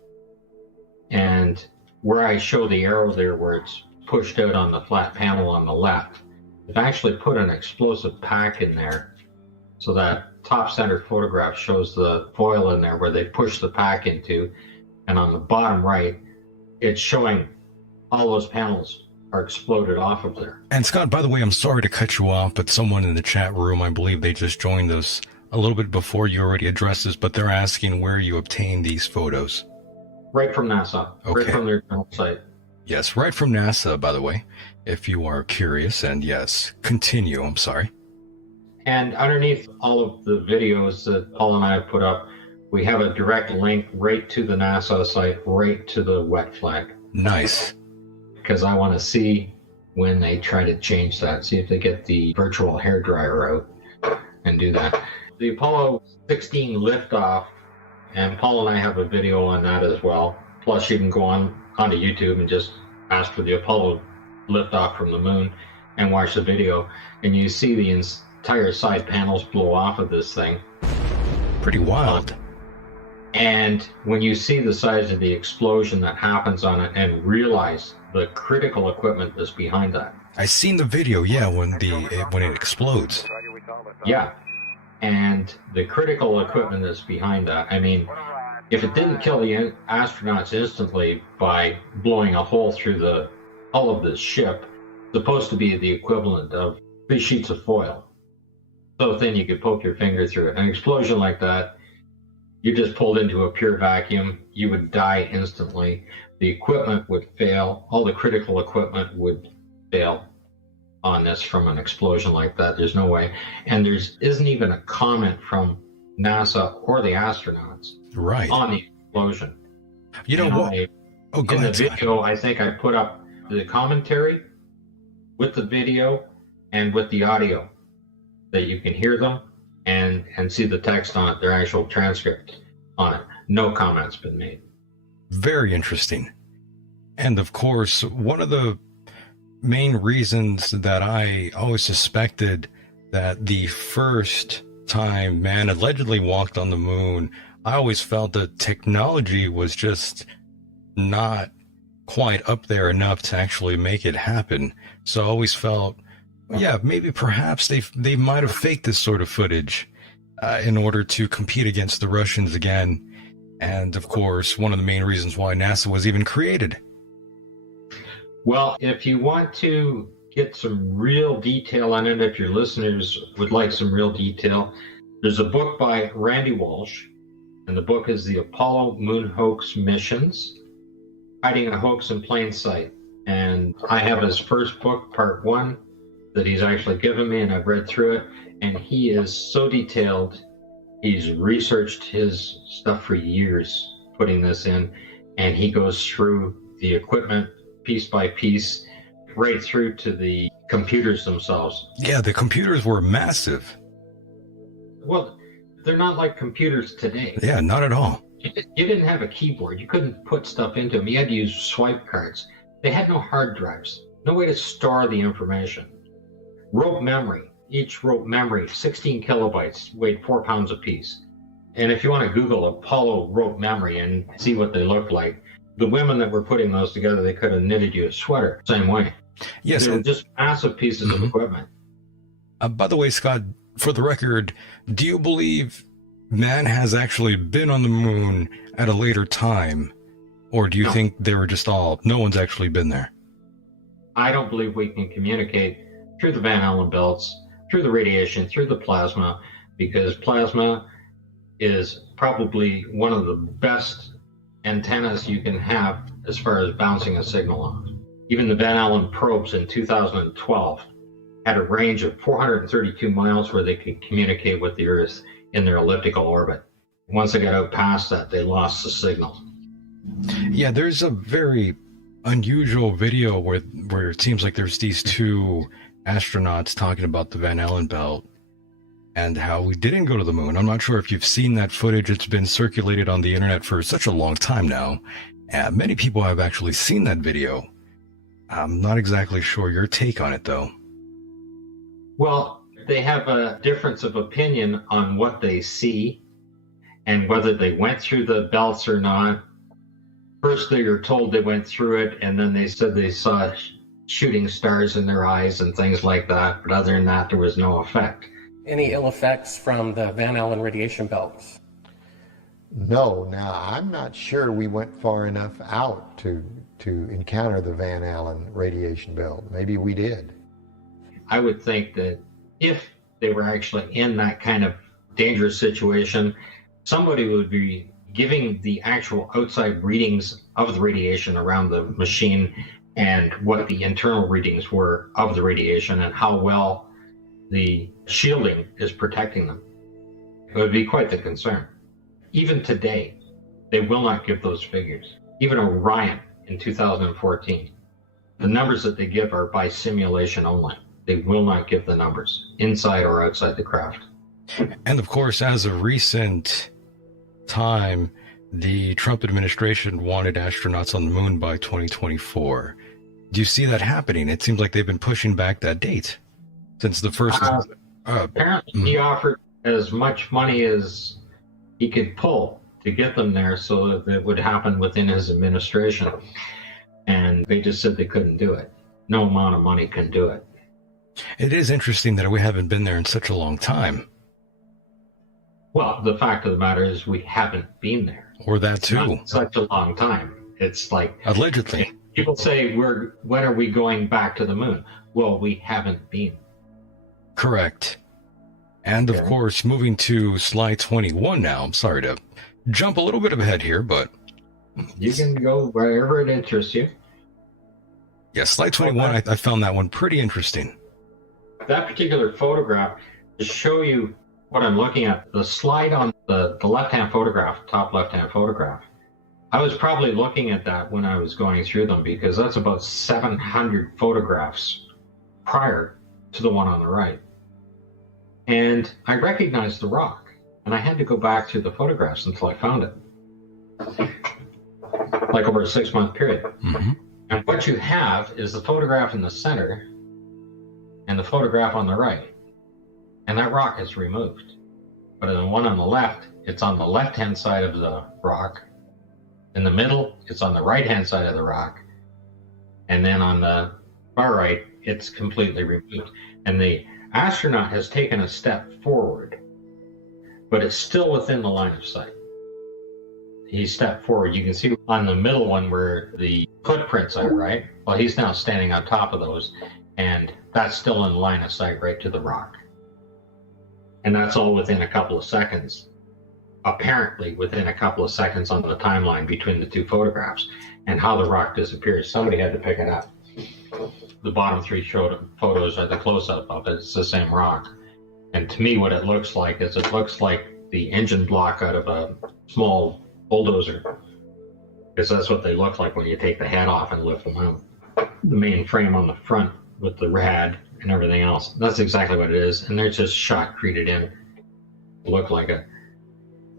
And where I show the arrow there, where it's pushed out on the flat panel on the left, they've actually put an explosive pack in there. So that top center photograph shows the foil in there where they push the pack into. And on the bottom right, it's showing all those panels are exploded off of there. And Scott, by the way, I'm sorry to cut you off, but someone in the chat room, I believe they just joined us a little bit before you already addressed this, but they're asking where you obtained these photos. Right from NASA, Okay. right from their site. Yes, right from NASA, by the way, if you are curious. And yes, continue, I'm sorry. And underneath all of the videos that Paul and I have put up, we have a direct link right to the NASA site, right to the wet flag. Nice. Because I want to see when they try to change that, see if they get the virtual hairdryer out and do that. The Apollo 16 liftoff, and Paul and I have a video on that as well. Plus, you can go onto YouTube and just ask for the Apollo liftoff from the moon and watch the video, and you see the entire side panels blow off of this thing. Pretty wild. And when you see the size of the explosion that happens on it and realize the critical equipment that's behind that. I seen the video, yeah, when it explodes. Yeah. And the critical equipment that's behind that. I mean, if it didn't kill the astronauts instantly by blowing a hole through the hull of this ship, it's supposed to be the equivalent of 3 sheets of foil. so thin you could poke your finger through it. An explosion like that, you just pulled into a pure vacuum, you would die instantly. The equipment would fail. All the critical equipment would fail on this from an explosion like that. There's no way. And there isn't even a comment from NASA or the astronauts Right. on the explosion. You know what? Oh, go in ahead. the video, I think I put up the commentary with the video and with the audio, that you can hear them and see the text on it, their actual transcript on it. No comments been made. Very interesting. And of course, one of the main reasons that I always suspected that the first time man allegedly walked on the moon, I always felt that technology was just not quite up there enough to actually make it happen. So I always felt, yeah, maybe perhaps they might have faked this sort of footage in order to compete against the Russians again. And of course, one of the main reasons why NASA was even created. Well, if you want to get some real detail on it, if your listeners would like some real detail, there's a book by Randy Walsh, and the book is The Apollo Moon Hoax Missions, Hiding a Hoax in Plain Sight. And I have his first book, part 1, that he's actually given me, and I've read through it, and he is so detailed. He's researched his stuff for years, putting this in, and he goes through the equipment piece by piece, right through to the computers themselves. Yeah, the computers were massive. Well, they're not like computers today. Yeah, not at all. You didn't have a keyboard. You couldn't put stuff into them. You had to use swipe cards. They had no hard drives, no way to store the information. Rote memory. Each rote memory, 16 kilobytes, weighed 4 pounds apiece. And if you want to Google Apollo rote memory and see what they look like, the women that were putting those together, they could have knitted you a sweater same way. Yes. They were just massive pieces of equipment. By the way, Scott, for the record, do you believe man has actually been on the moon at a later time? Or do you think they were just no one's actually been there? I don't believe we can communicate through the Van Allen belts, through the radiation, through the plasma, because plasma is probably one of the best antennas you can have as far as bouncing a signal off. Even the Van Allen probes in 2012 had a range of 432 miles where they could communicate with the Earth in their elliptical orbit. Once they got out past that, they lost the signal. Yeah, there's a very unusual video where it seems like there's these two astronauts talking about the Van Allen belt and how we didn't go to the moon. I'm not sure if you've seen that footage. It's been circulated on the internet for such a long time now. Many people have actually seen that video. I'm not exactly sure your take on it, though. Well, they have a difference of opinion on what they see and whether they went through the belts or not. First, they were told they went through it, and then they said they saw shooting stars in their eyes and things like that. But other than that, there was no effect. Any ill effects from the Van Allen radiation belts? No. Now, I'm not sure we went far enough out to encounter the Van Allen radiation belt. Maybe we did. I would think that if they were actually in that kind of dangerous situation, somebody would be giving the actual outside readings of the radiation around the machine and what the internal readings were of the radiation and how well the shielding is protecting them. It would be quite the concern. Even today, they will not give those figures. Even Orion in 2014, the numbers that they give are by simulation only. They will not give the numbers inside or outside the craft. And of course, as of recent time, the Trump administration wanted astronauts on the moon by 2024. Do you see that happening? It seems like they've been pushing back that date since the first. Apparently, he offered as much money as he could pull to get them there so that it would happen within his administration. And they just said they couldn't do it. No amount of money can do it. It is interesting that we haven't been there in such a long time. Well, the fact of the matter is we haven't been there. Or that too. Not such a long time. It's like Allegedly. people say, when are we going back to the moon? Well, we haven't been. Correct. And of Okay. course, moving to slide 21 now. I'm sorry to jump a little bit ahead here, but You can go wherever it interests you. yeah, slide 21, I found that one pretty interesting. That particular photograph, to show you what I'm looking at, the slide on the left-hand photograph, top left-hand photograph, I was probably looking at that when I was going through them, because that's about 700 photographs prior to the one on the right. And I recognized the rock, and I had to go back through the photographs until I found it, like over a 6-month period. Mm-hmm. And what you have is the photograph in the center and the photograph on the right. And that rock is removed. But in the one on the left, it's on the left-hand side of the rock. In the middle, it's on the right-hand side of the rock. And then on the far right, it's completely removed. And the astronaut has taken a step forward, but it's still within the line of sight. He stepped forward. You can see on the middle one where the footprints are, right? Well, he's now standing on top of those, and that's still in line of sight right to the rock. And that's all within a couple of seconds, apparently within a couple of seconds on the timeline between the two photographs. And how the rock disappears, somebody had to pick it up. The bottom 3 photos are the close-up of it. It's the same rock. And to me, what it looks like is it looks like the engine block out of a small bulldozer, because that's what they look like when you take the head off and lift them out. The main frame on the front with the rad and everything else, that's exactly what it is. And they're just shotcreted in to look like it.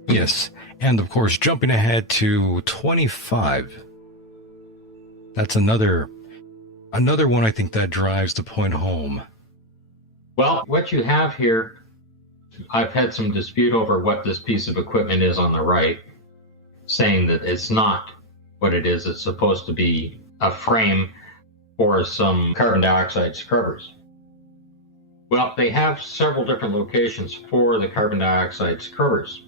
Yes. And of course, jumping ahead to 25. That's another one I think that drives the point home. Well, what you have here, I've had some dispute over what this piece of equipment is on the right, saying that it's not what it is. It's supposed to be a frame for some carbon dioxide scrubbers. Well, they have several different locations for the carbon dioxide scrubbers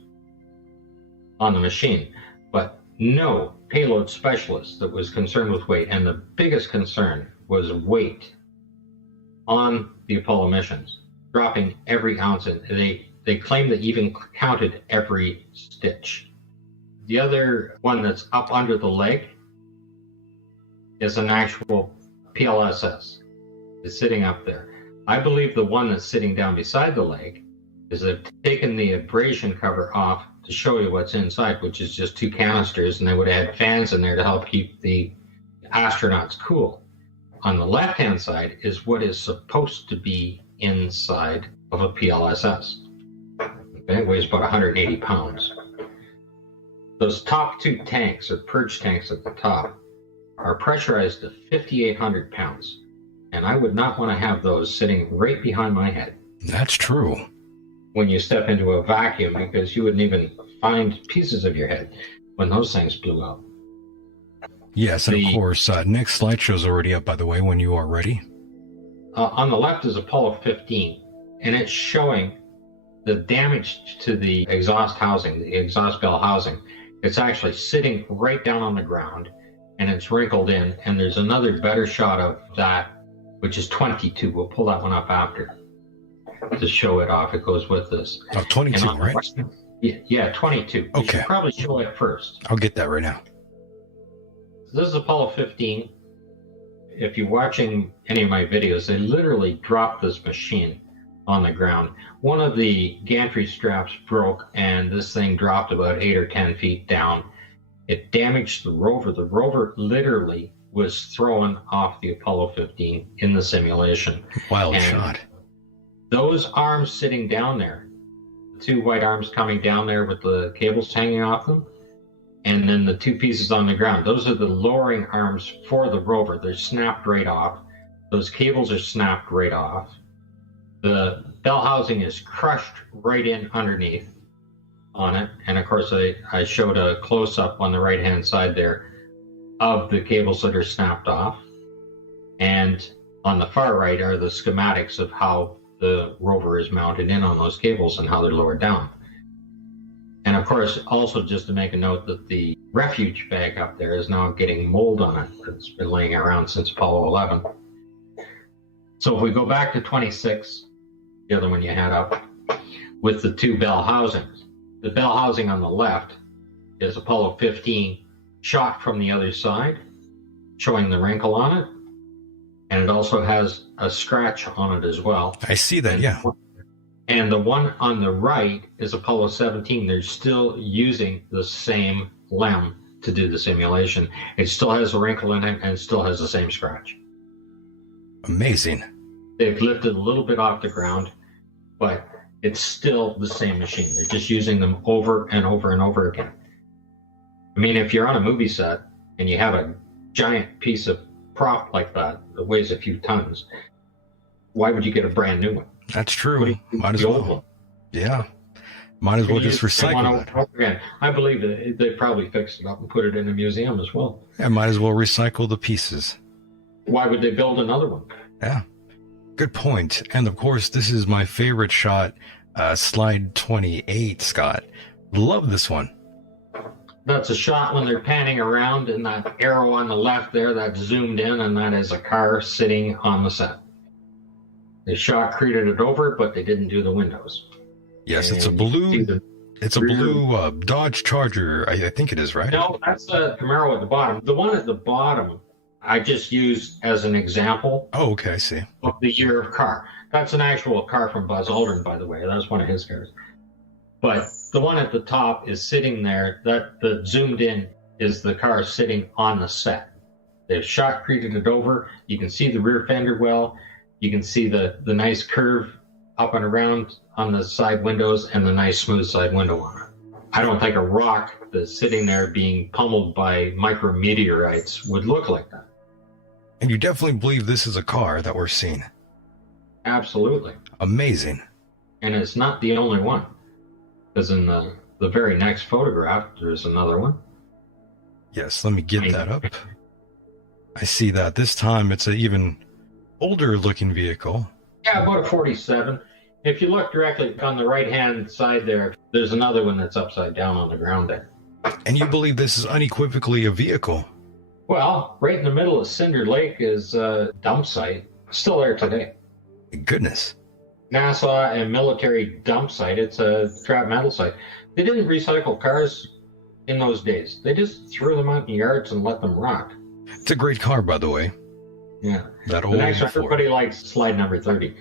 on the machine, but no payload specialist that was concerned with weight. And the biggest concern was weight on the Apollo missions, dropping every ounce. They claim they even counted every stitch. The other one that's up under the leg is an actual PLSS. It's sitting up there. I believe the one that's sitting down beside the leg is they've taken the abrasion cover off to show you what's inside, which is just 2 canisters, and they would have had fans in there to help keep the astronauts cool. On the left-hand side is what is supposed to be inside of a PLSS. Okay, it weighs about 180 pounds. Those top 2 tanks, or purge tanks at the top, are pressurized to 5,800 pounds. And I would not want to have those sitting right behind my head That's true. when you step into a vacuum, because you wouldn't even find pieces of your head when those things blew out. Yes, and of course, next slideshow's already up, by the way, when you are ready. On the left is Apollo 15, and it's showing the damage to the exhaust housing, the exhaust bell housing. It's actually sitting right down on the ground, and it's wrinkled in. And there's another better shot of that, which is 22. We'll pull that one up after to show it off. It goes with this. Oh, 22, right? Yeah, 22. You Okay. should probably show it first. I'll get that right now. This is Apollo 15. If you're watching any of my videos, they literally dropped this machine on the ground. One of the gantry straps broke, and this thing dropped about 8 or 10 feet down. It damaged the rover. The rover literally was thrown off the Apollo 15 in the simulation. Wild And shot. Those arms sitting down there, the 2 white arms coming down there with the cables hanging off them, and then the 2 pieces on the ground, those are the lowering arms for the rover. They're snapped right off. Those cables are snapped right off. The bell housing is crushed right in underneath on it. And of course, I showed a close-up on the right-hand side there of the cables that are snapped off. And on the far right are the schematics of how the rover is mounted in on those cables and how they're lowered down. And of course, also just to make a note that the refuge bag up there is now getting mold on it. It's been laying around since Apollo 11. So if we go back to 26, the other one you had up, with the two bell housings. The bell housing on the left is Apollo 15 shot from the other side, showing the wrinkle on it. And it also has a scratch on it as well. I see that, yeah. And the one on the right is Apollo 17. They're still using the same LEM to do the simulation. It still has a wrinkle in it and it still has the same scratch. Amazing. They've lifted a little bit off the ground, but it's still the same machine. They're just using them over and over and over again. I mean, if you're on a movie set and you have a giant piece of prop like that weighs a few tons, why would you get a brand new one? That's true. Might as well. Yeah. Might as well just recycle that. Again. I believe that they probably fixed it up and put it in a museum as well. Yeah, might as well recycle the pieces. Why would they build another one? Yeah. Good point. And of course, this is my favorite shot, slide 28, Scott. Love this one. That's a shot when they're panning around, and that arrow on the left there, that's zoomed in, and that is a car sitting on the set. They shot-created it over, but they didn't do the windows. Yes, and it's a blue. It's a blue Dodge Charger. I think it is, right? No, that's a Camaro at the bottom. The one at the bottom, I just used as an example. Oh, okay, I see. Of the year of car. That's an actual car from Buzz Aldrin, by the way. That's one of his cars. But the one at the top is sitting there. That the zoomed in is the car sitting on the set. They've shot-created it over. You can see the rear fender well. You can see the nice curve up and around on the side windows and the nice smooth side window on it. I don't think a rock that's sitting there being pummeled by micrometeorites would look like that. And you definitely believe this is a car that we're seeing? Absolutely. Amazing. And it's not the only one. Because in the very next photograph, there's another one. Yes, let me get that up. I see that. This time it's an even older looking vehicle. Yeah, about a 47. If you look directly on the right-hand side there, there's another one that's upside down on the ground there. And you believe this is unequivocally a vehicle? Well, right in the middle of Cinder Lake is a dump site. Still there today. Goodness. NASA and military dump site. It's a scrap metal site. They didn't recycle cars in those days. They just threw them out in yards and let them rot. It's a great car, by the way. Yeah. That the old next one, Ford. everybody likes slide number 30.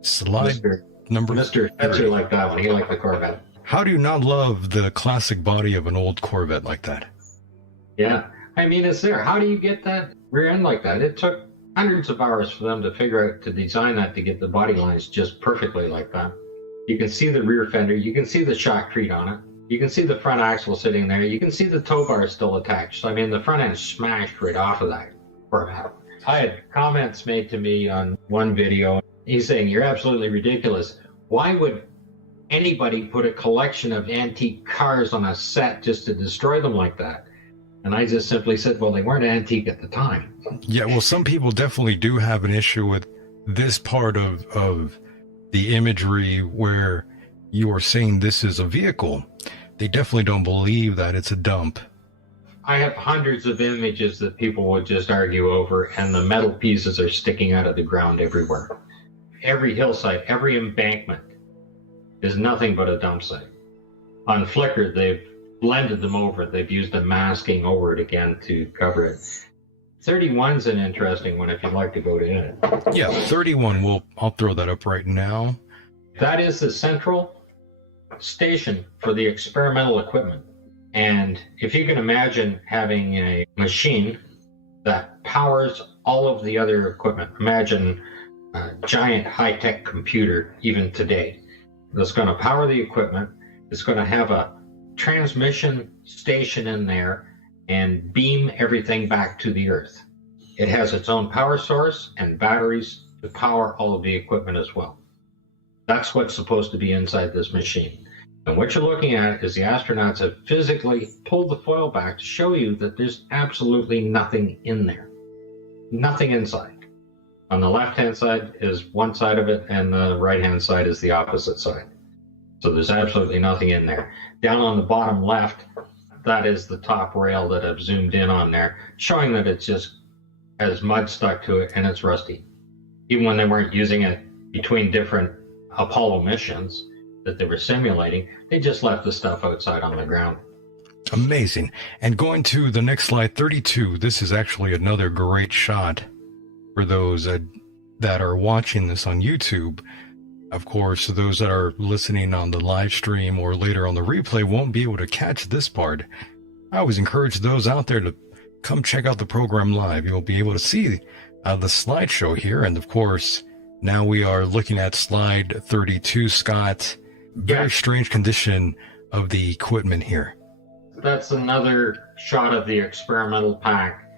Slide number Mr. 30. Spencer liked that one. He liked the Corvette. How do you not love the classic body of an old Corvette like that? Yeah. I mean, it's there. How do you get that rear end like that? It took hundreds of hours for them to figure out to design that to get the body lines just perfectly like that. You can see the rear fender. You can see the shotcrete on it. You can see the front axle sitting there. You can see the tow bar still attached. I mean, the front end smashed right off of that Corvette. I had comments made to me on one video. He's saying, "You're absolutely ridiculous. Why would anybody put a collection of antique cars on a set just to destroy them like that?" And I just simply said, well, they weren't antique at the time. Yeah, well, some people definitely do have an issue with this part of the imagery where you are saying this is a vehicle. They definitely don't believe that it's a dump. I have hundreds of images that people would just argue over, and the metal pieces are sticking out of the ground everywhere. Every hillside, every embankment is nothing but a dump site. On Flickr, they've blended them over. They've used a masking over it again to cover it. 31's an interesting one if you'd like to go to it. Yeah, 31, I'll throw that up right now. That is the central station for the experimental equipment. And if you can imagine having a machine that powers all of the other equipment, imagine a giant high-tech computer even today that's going to power the equipment. It's going to have a transmission station in there and beam everything back to the earth. It has its own power source and batteries to power all of the equipment as well. That's what's supposed to be inside this machine. And what you're looking at is the astronauts have physically pulled the foil back to show you that there's absolutely nothing in there. Nothing inside. On the left-hand side is one side of it, and the right-hand side is the opposite side. So there's absolutely nothing in there. Down on the bottom left, that is the top rail that I've zoomed in on there, showing that it just has mud stuck to it and it's rusty. Even when they weren't using it between different Apollo missions that they were simulating. They just left the stuff outside on the ground. Amazing. And going to the next slide, 32, this is actually another great shot for those that are watching this on YouTube. Of course, those that are listening on the live stream or later on the replay won't be able to catch this part. I always encourage those out there to come check out the program live. You'll be able to see the slideshow here. And of course, now we are looking at slide 32, Scott. Very strange condition of the equipment here. That's another shot of the experimental pack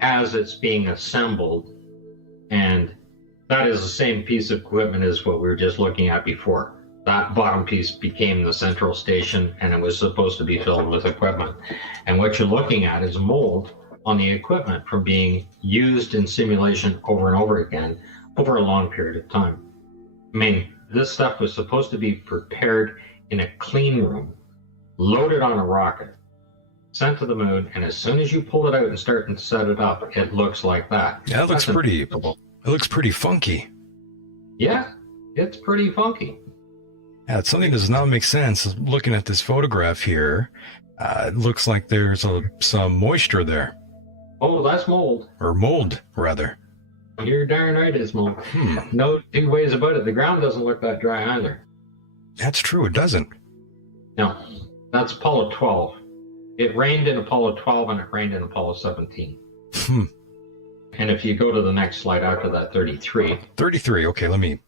as it's being assembled. And that is the same piece of equipment as what we were just looking at before. That bottom piece became the central station, and it was supposed to be filled with equipment. And what you're looking at is mold on the equipment from being used in simulation over and over again over a long period of time. I mean, this stuff was supposed to be prepared in a clean room, loaded on a rocket, sent to the moon, and as soon as you pull it out and start and set it up, it looks like that. Yeah, it looks pretty funky. Yeah, it's pretty funky. Yeah, something does not make sense. Looking at this photograph here, it looks like there's some moisture there. Oh, that's mold. Or mold, rather. You're darn right it's mold. No two ways about it. The ground doesn't look that dry either. That's true, it doesn't. No, that's Apollo 12. It rained in Apollo 12 and it rained in Apollo 17. And if you go to the next slide after that, 33. 33, okay, let me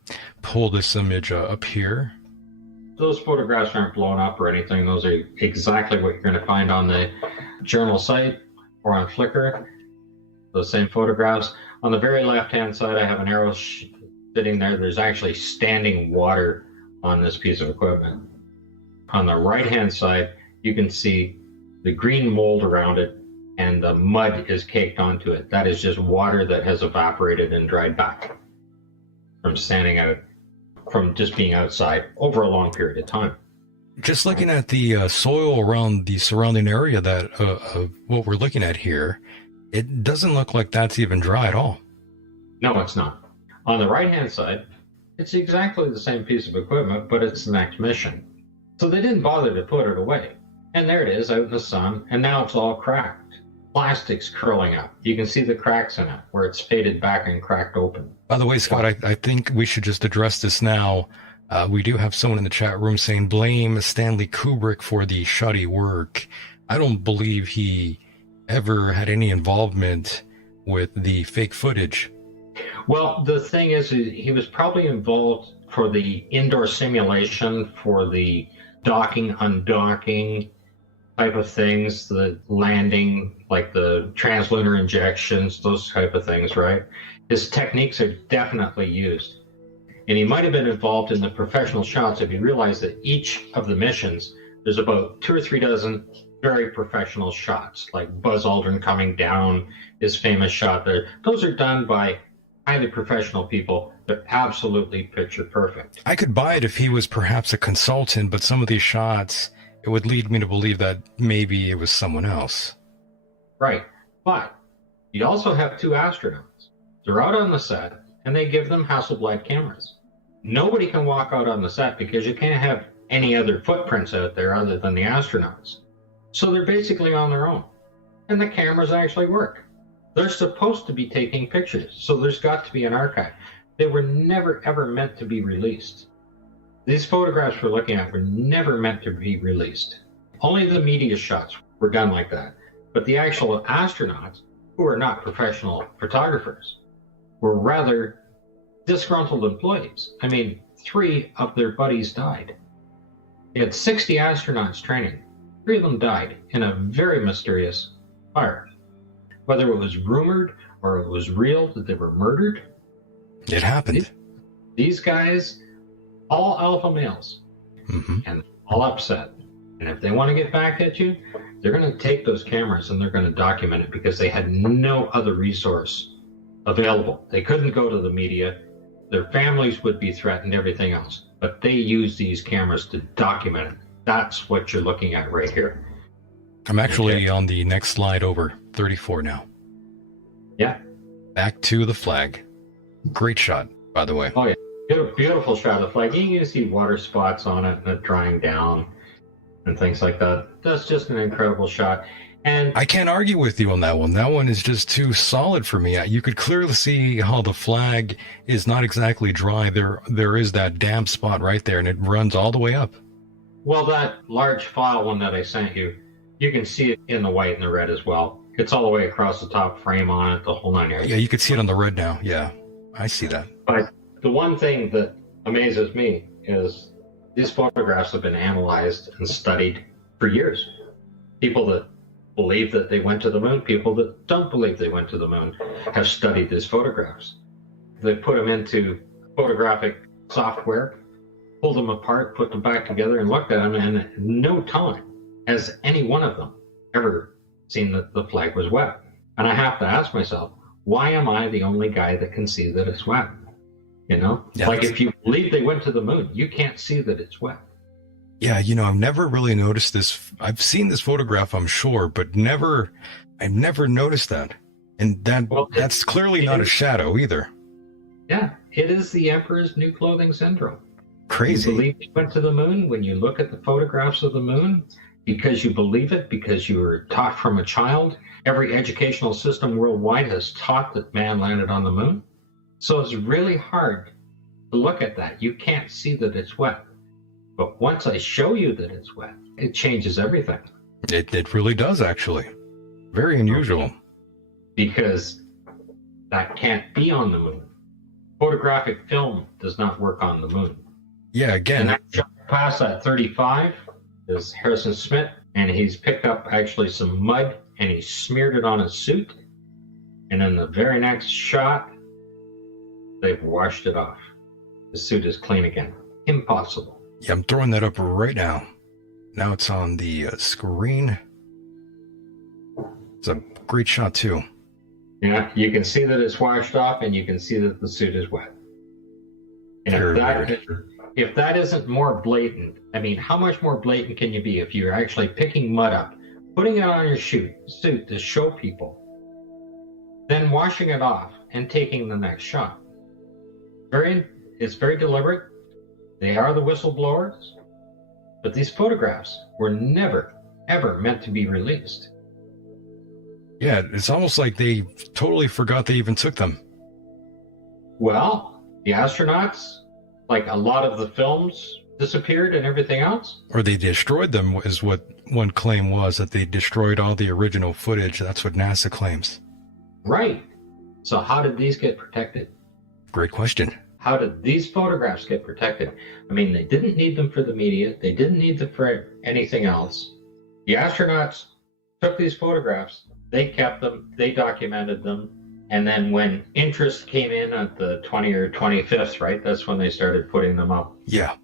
pull this image up here. Those photographs aren't blown up or anything. Those are exactly what you're going to find on the journal site or on Flickr. Those same photographs. On the very left-hand side, I have an arrow sitting there. There's actually standing water on this piece of equipment. On the right-hand side, you can see the green mold around it, and the mud is caked onto it. That is just water that has evaporated and dried back from standing out, from just being outside over a long period of time. Just looking at the soil around the surrounding area that of what we're looking at here, it doesn't look like that's even dry at all. No, it's not. On the right-hand side, it's exactly the same piece of equipment, but it's the next mission. So they didn't bother to put it away. And there it is out in the sun, and now it's all cracked. Plastic's curling up. You can see the cracks in it, where it's faded back and cracked open. By the way, Scott, I think we should just address this now. We do have someone in the chat room saying, blame Stanley Kubrick for the shoddy work. I don't believe he ever had any involvement with the fake footage. Well, the thing is, he was probably involved for the indoor simulation, for the docking, undocking type of things, the landing, like the translunar injections, those type of things, right? His techniques are definitely used. And he might have been involved in the professional shots if you realize that each of the missions, there's about 2 or 3 dozen very professional shots, like Buzz Aldrin coming down, his famous shot there. Those are done by highly professional people. They're absolutely picture perfect. I could buy it if he was perhaps a consultant, but some of these shots, it would lead me to believe that maybe it was someone else. Right. But you also have 2 astronauts. They're out on the set, and they give them Hasselblad cameras. Nobody can walk out on the set because you can't have any other footprints out there other than the astronauts. So they're basically on their own. And the cameras actually work. They're supposed to be taking pictures, so there's got to be an archive. They were never, ever meant to be released. These photographs we're looking at were never meant to be released. Only the media shots were done like that. But the actual astronauts, who are not professional photographers, were rather disgruntled employees. I mean, 3 of their buddies died. They had 60 astronauts training. 3 of them died in a very mysterious fire. Whether it was rumored or it was real that they were murdered, it happened. These guys, all alpha males, and all upset. And if they want to get back at you, they're going to take those cameras and they're going to document it because they had no other resource available. They couldn't go to the media. Their families would be threatened, everything else. But they use these cameras to document it. That's what you're looking at right here. I'm actually on the next slide over, 34 now. Yeah. Back to the flag. Great shot, by the way. Oh, yeah. Beautiful shot of the flag. You can see water spots on it and it drying down and things like that. That's just an incredible shot. And I can't argue with you on that one. That one is just too solid for me. You could clearly see how the flag is not exactly dry. There is that damp spot right there, and it runs all the way up. well, that large file one that I sent you, you can see it in the white and the red as well. It's all the way across the top frame on it, the whole 9 yards. Yeah, you could see it on the red now. Yeah, I see that. But the one thing that amazes me is these photographs have been analyzed and studied for years. People that believe that they went to the moon, people that don't believe they went to the moon, have studied these photographs. They put them into photographic software, pulled them apart, put them back together, and looked at them, and in no time has any one of them ever seen that the flag was wet. And I have to ask myself, why am I the only guy that can see that it's wet? You know, Yeah, like if you believe they went to the moon, you can't see that it's wet. Yeah, I've never really noticed this. I've seen this photograph, I'm sure, but I've never noticed that. And that's clearly not a shadow either. Yeah, it is the Emperor's New Clothing Syndrome. Crazy. You believe they went to the moon when you look at the photographs of the moon because you believe it, because you were taught from a child. Every educational system worldwide has taught that man landed on the moon. So it's really hard to look at that. You can't see that it's wet. But once I show you that it's wet, it changes everything. It really does, actually. Very unusual. Because that can't be on the moon. Photographic film does not work on the moon. Yeah, And again, that shot past at 35 is Harrison Smith, and he's picked up actually some mud and he smeared it on his suit. And in the very next shot, they've washed it off. The suit is clean again. Impossible. yeah, I'm throwing that up right now. Now it's on the screen. It's a great shot, too. Yeah, you can see that it's washed off, and you can see that the suit is wet. And Very weird. if that isn't more blatant, I mean, how much more blatant can you be if you're actually picking mud up, putting it on your suit to show people, then washing it off and taking the next shot? It's very deliberate. They are the whistleblowers, but these photographs were never, ever meant to be released. Yeah, it's almost like they totally forgot they even took them. Well, the astronauts, like a lot of the films, disappeared and everything else. Or they destroyed them, is what one claim was, that they destroyed all the original footage. That's what NASA claims. Right. So how did these get protected? Great question. How did these photographs get protected? I mean, they didn't need them for the media. They didn't need them for anything else. The astronauts took these photographs. They kept them. They documented them. And then when interest came in at the 20 or 25th, right, that's when they started putting them up. Yeah.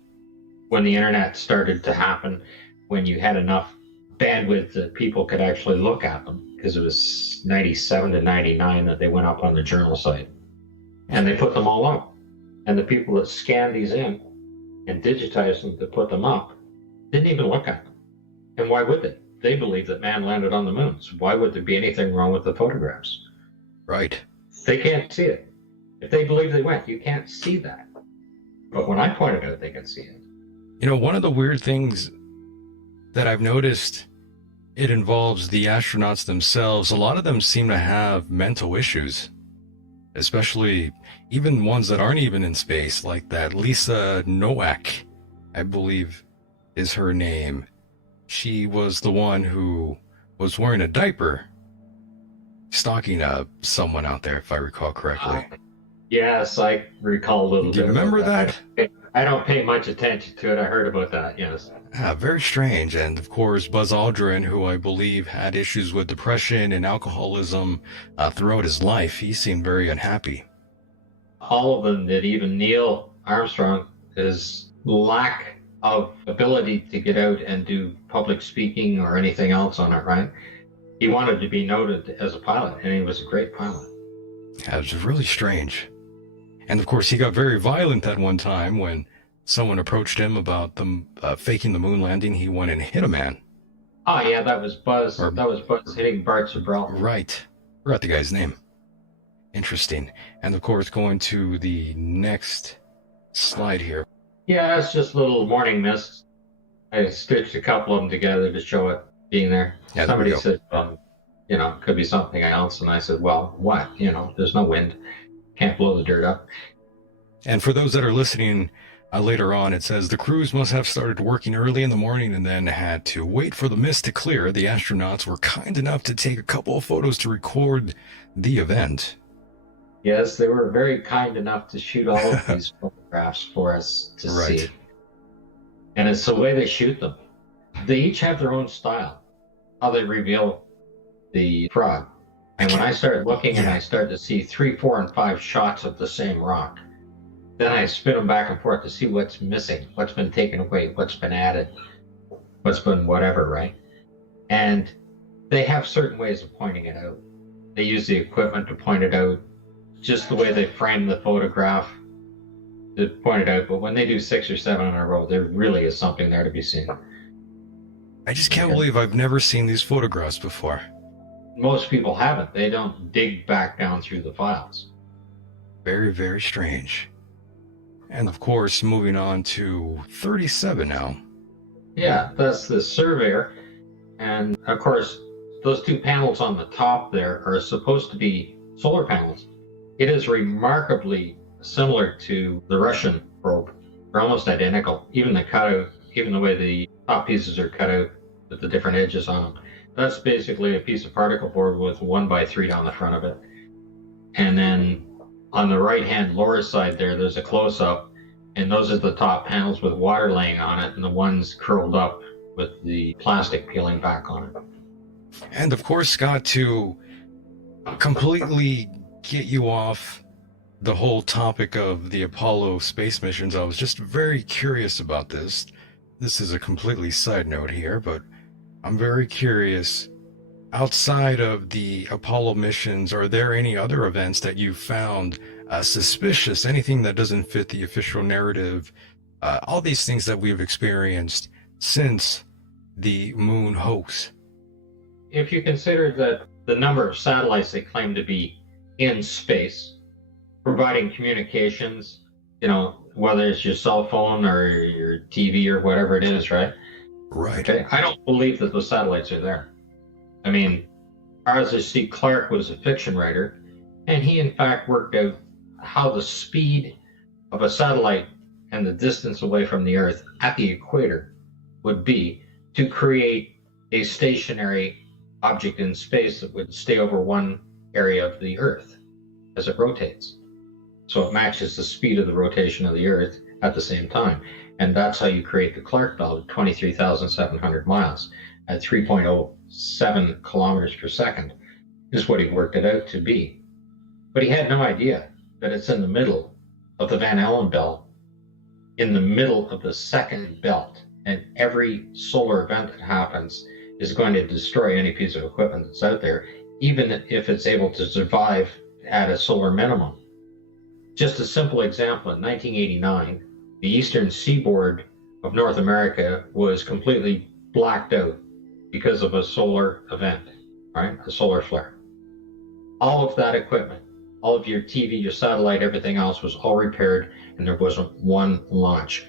When the internet started to happen, when you had enough bandwidth that people could actually look at them, because it was 97 to 99 that they went up on the journal site. And they put them all up. And the people that scanned these in and digitized them to put them up didn't even look at them. And why would they? They believe that man landed on the moon. So why would there be anything wrong with the photographs? Right. They can't see it. If they believe they went, you can't see that. But when I pointed out, they can see it. One of the weird things that I've noticed, it involves the astronauts themselves. A lot of them seem to have mental issues, especially even ones that aren't even in space, like that Lisa Nowak, I believe is her name. She was the one who was wearing a diaper, stalking someone out there, if I recall correctly. Yes, I recall a little Do you bit. remember about that? I don't pay much attention to it. I heard about that, yes. Very strange. And of course, Buzz Aldrin, who I believe had issues with depression and alcoholism throughout his life, he seemed very unhappy. All of them did, even Neil Armstrong, his lack of ability to get out and do public speaking or anything else on it, right? He wanted to be noted as a pilot, and he was a great pilot. Yeah, it was really strange. And of course, he got very violent at one time when someone approached him about them faking the moon landing. He went and hit a man. Oh, yeah, that was Buzz. That was Buzz hitting Bart Zabrell. Right. Forgot the guy's name. Interesting. And of course, going to the next slide here. Yeah, it's just little morning mists. I stitched a couple of them together to show it being there. Yeah, there Somebody we go. said, it could be something else. And I said, well, what? There's no wind. Can't blow the dirt up. And for those that are listening later on, it says the crews must have started working early in the morning and then had to wait for the mist to clear. The astronauts were kind enough to take a couple of photos to record the event. Yes, they were very kind enough to shoot all of these photographs for us to Right. see. And it's the way they shoot them. They each have their own style, how they reveal the frog. And when I started looking and I started to see 3, 4, and 5 shots of the same rock, then I spin them back and forth to see what's missing, what's been taken away, what's been added, what's been whatever, right? And they have certain ways of pointing it out. They use the equipment to point it out, just the way they frame the photograph to point it out. But when they do 6 or 7 in a row, there really is something there to be seen. I just can't believe I've never seen these photographs before. Most people haven't. They don't dig back down through the files. Very, very strange. And of course, moving on to 37 now. Yeah, that's the surveyor. And of course, those 2 panels on the top there are supposed to be solar panels. It is remarkably similar to the Russian probe. They're almost identical. Even the cutout, even the way the top pieces are cut out with the different edges on them. That's basically a piece of particle board with 1x3 down the front of it. And then on the right-hand lower side there's a close-up, and those are the top panels with water laying on it, and the ones curled up with the plastic peeling back on it. And of course, Scott, to completely get you off the whole topic of the Apollo space missions, I was just very curious about this. This is a completely side note here, but I'm very curious. Outside of the Apollo missions, are there any other events that you found suspicious? Anything that doesn't fit the official narrative? All these things that we've experienced since the moon hoax. If you consider that the number of satellites they claim to be in space, providing communications, whether it's your cell phone or your TV or whatever it is, right? Right. Okay. I don't believe that those satellites are there. I mean, Arthur C. Clarke was a fiction writer, and he in fact worked out how the speed of a satellite and the distance away from the Earth at the equator would be to create a stationary object in space that would stay over one area of the Earth as it rotates. So it matches the speed of the rotation of the Earth at the same time. And that's how you create the Clarke belt at 23,700 miles at 3.07 kilometers per second is what he worked it out to be. But he had no idea that it's in the middle of the Van Allen belt, in the middle of the second belt, and every solar event that happens is going to destroy any piece of equipment that's out there, even if it's able to survive at a solar minimum. Just a simple example, in 1989, the eastern seaboard of North America was completely blacked out because of a solar event, right? A solar flare. All of that equipment, all of your TV, your satellite, everything else was all repaired, and there wasn't one launch.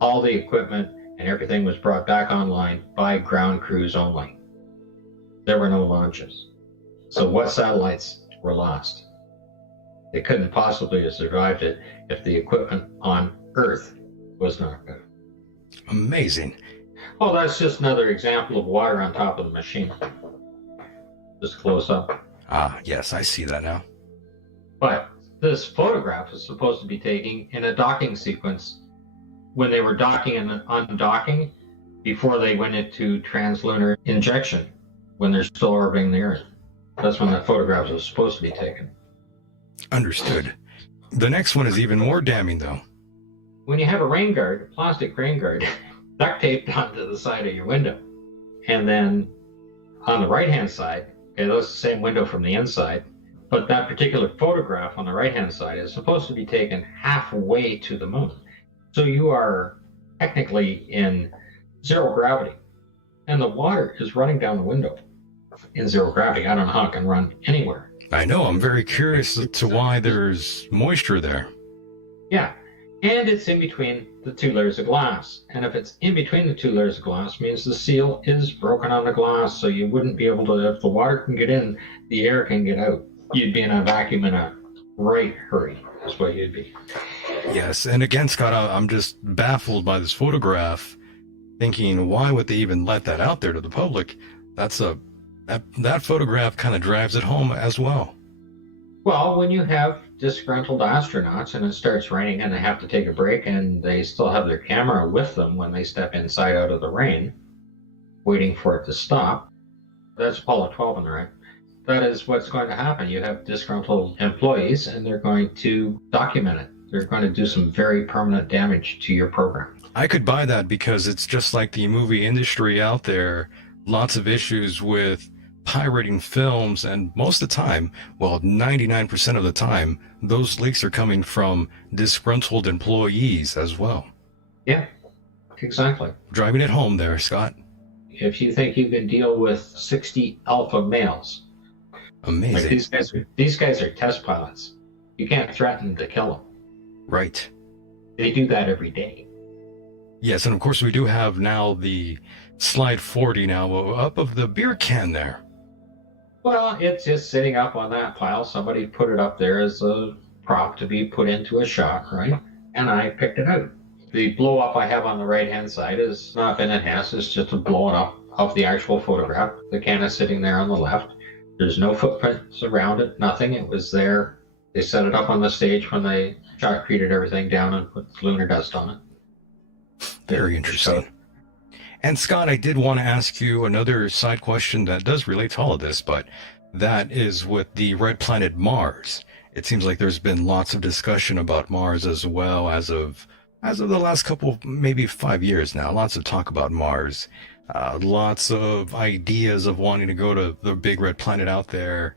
All the equipment and everything was brought back online by ground crews only. There were no launches. So what satellites were lost? They couldn't possibly have survived it if the equipment on Earth was not good. Amazing. Oh, that's just another example of water on top of the machine. Just close up. Ah, yes, I see that now. But this photograph is supposed to be taken in a docking sequence when they were docking and undocking before they went into translunar injection, when they're still orbiting the Earth. That's when that photograph was supposed to be taken. Understood. The next one is even more damning, though. When you have a rain guard, a plastic rain guard, duct taped onto the side of your window, and then on the right-hand side, okay, that's the same window from the inside, but that particular photograph on the right-hand side is supposed to be taken halfway to the moon. So you are technically in zero gravity, and the water is running down the window in zero gravity. I don't know how it can run anywhere. I know, I'm very curious as to why there's moisture there. Yeah, And it's in between the two layers of glass. And if it's in between the two layers of glass, it means the seal is broken on the glass, so you wouldn't be able to, if the water can get in, the air can get out. You'd be in a vacuum in a right hurry. That's what you'd be. Yes, and again, Scott, I'm just baffled by this photograph, thinking, why would they even let that out there to the public? That photograph kind of drives it home as well. Well, when you have disgruntled astronauts and it starts raining and they have to take a break and they still have their camera with them when they step inside out of the rain, waiting for it to stop, that's Apollo 12 on the right. That is what's going to happen. You have disgruntled employees and they're going to document it. They're going to do some very permanent damage to your program. I could buy that because it's just like the movie industry out there. Lots of issues with pirating films, and most of the time, well, 99% of the time, those leaks are coming from disgruntled employees as well. Yeah, exactly. Driving it home there, Scott. If you think you can deal with 60 alpha males, Amazing. like these guys are test pilots. You can't threaten to kill them. Right. They do that every day. Yes, and of course we do have now the slide 40 now up of the beer can there. Well, it's just sitting up on that pile. Somebody put it up there as a prop to be put into a shot, right? And I picked it out. The blow up I have on the right-hand side is not been enhanced. It's just a blowing up of the actual photograph. The can is sitting there on the left. There's no footprints around it, nothing. It was there. They set it up on the stage when they shotcreted everything down and put lunar dust on it. Very interesting. And Scott, I did want to ask you another side question that does relate to all of this, but that is with the red planet Mars. It seems like there's been lots of discussion about Mars as well as of the last couple, maybe 5 years now. Lots of talk about Mars. Lots of ideas of wanting to go to the big red planet out there.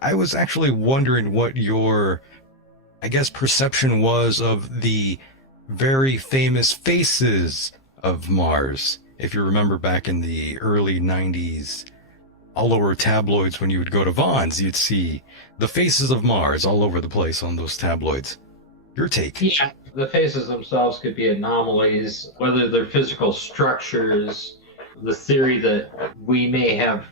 I was actually wondering what your, I guess, perception was of the very famous faces of Mars. If you remember back in the early 90s, all over tabloids, when you would go to Vaughn's, you'd see the faces of Mars all over the place on those tabloids. Your take? Yeah, the faces themselves could be anomalies, whether they're physical structures, the theory that we may have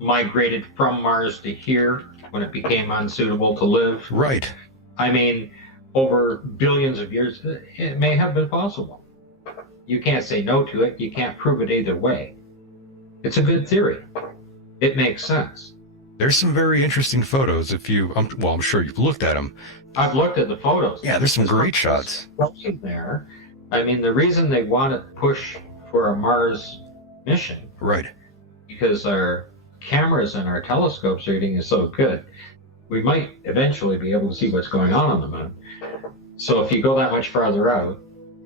migrated from Mars to here when it became unsuitable to live. Right. I mean, over billions of years, it may have been possible. You can't say no to it. You can't prove it either way. It's a good theory. It makes sense. There's some very interesting photos. I'm sure you've looked at them. I've looked at the photos. Yeah, there's some great shots. There. I mean, the reason they want to push for a Mars mission, Right. because our cameras and our telescopes reading is so good, we might eventually be able to see what's going on the moon. So if you go that much farther out,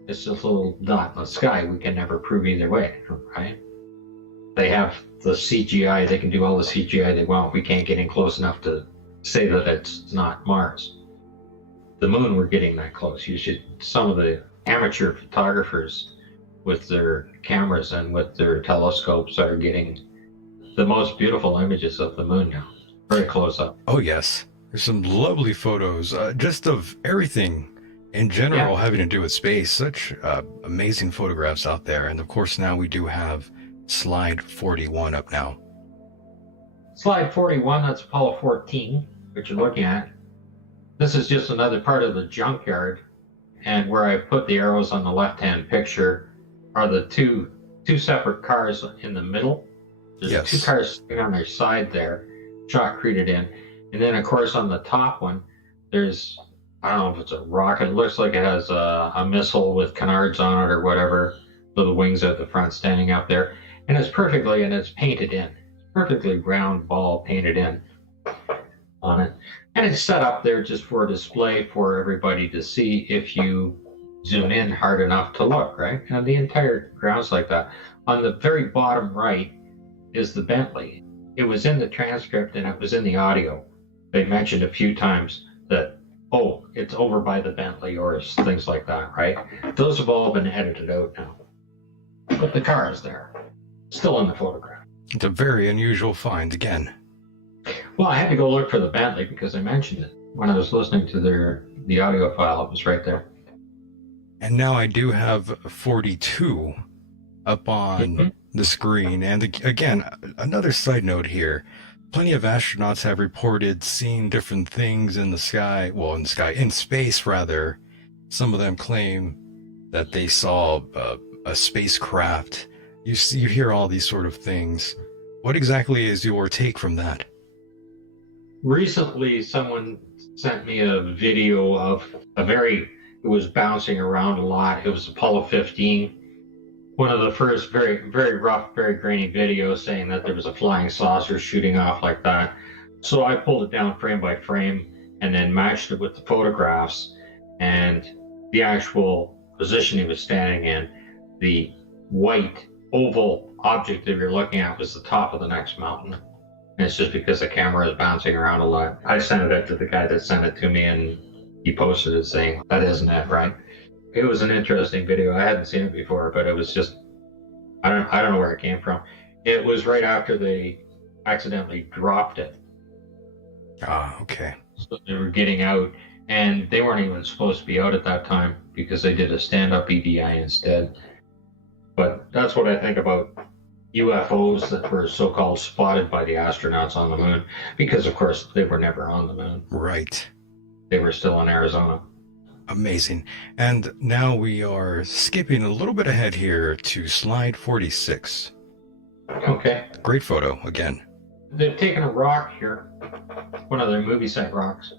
it's just a little dot in the sky. We can never prove either way, right? They have the CGI. They can do all the CGI they want. We can't get in close enough to say that it's not Mars. The moon, we're getting that close. Some of the amateur photographers with their cameras and with their telescopes are getting the most beautiful images of the moon now. Very close up. Oh, yes. There's some lovely photos, just of everything in general having to do with space. Such amazing photographs out there. And of course, now we do have slide 41 up now. Slide 41, that's Apollo 14, which you're looking at. This is just another part of the junkyard. And where I put the arrows on the left-hand picture are the two separate cars in the middle. There's two cars sitting on their side there, shotcreted in. And then, of course, on the top one, there's, I don't know if it's a rocket. It looks like it has a missile with canards on it or whatever, little wings at the front standing up there. And it's painted in. Perfectly round ball painted in on it. And it's set up there just for a display for everybody to see if you zoom in hard enough to look, right? And the entire ground's like that. On the very bottom right is the Bentley. It was in the transcript and it was in the audio. They mentioned a few times that, oh, it's over by the Bentley or things like that, right? Those have all been edited out now. But the car is there, still in the photograph. It's a very unusual find again. Well, I had to go look for the Bentley because I mentioned it. When I was listening to the audio file, it was right there. And now I do have 42 up on the screen. And again, another side note here. Plenty of astronauts have reported seeing different things in the sky. Well, in space rather. Some of them claim that they saw a spacecraft. You hear all these sort of things. What exactly is your take from that? Recently, someone sent me a video of it was bouncing around a lot. It was Apollo 15. One of the first very, very rough, very grainy videos saying that there was a flying saucer shooting off like that. So I pulled it down frame by frame and then matched it with the photographs and the actual position he was standing in. The white oval object that you're looking at was the top of the next mountain. And it's just because the camera is bouncing around a lot. I sent it to the guy that sent it to me, and he posted it saying, that isn't it, right? It was an interesting video. I hadn't seen it before, but it was just, I don't know where it came from. It was right after they accidentally dropped it. Ah, okay. So they were getting out, and they weren't even supposed to be out at that time because they did a stand-up EDI instead. But that's what I think about UFOs that were so-called spotted by the astronauts on the moon, because of course they were never on the moon. Right. They were still in Arizona. Amazing. And now we are skipping a little bit ahead here to slide 46. Okay. Great photo again. They've taken a rock here, one of their movie set rocks,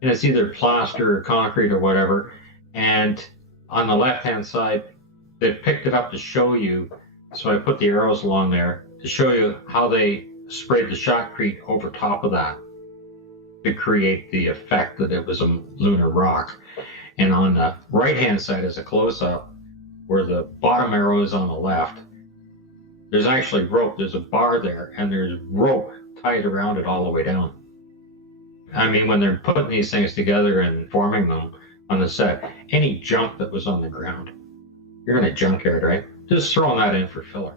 and it's either plaster or concrete or whatever, and on the left-hand side, they've picked it up to show you. So I put the arrows along there to show you how they sprayed the shotcrete over top of that to create the effect that it was a lunar rock. And on the right-hand side is a close-up where the bottom arrow is on the left. There's actually rope. There's a bar there, and there's rope tied around it all the way down. I mean, when they're putting these things together and forming them on the set, any junk that was on the ground, you're in a junkyard, right? Just throwing that in for filler.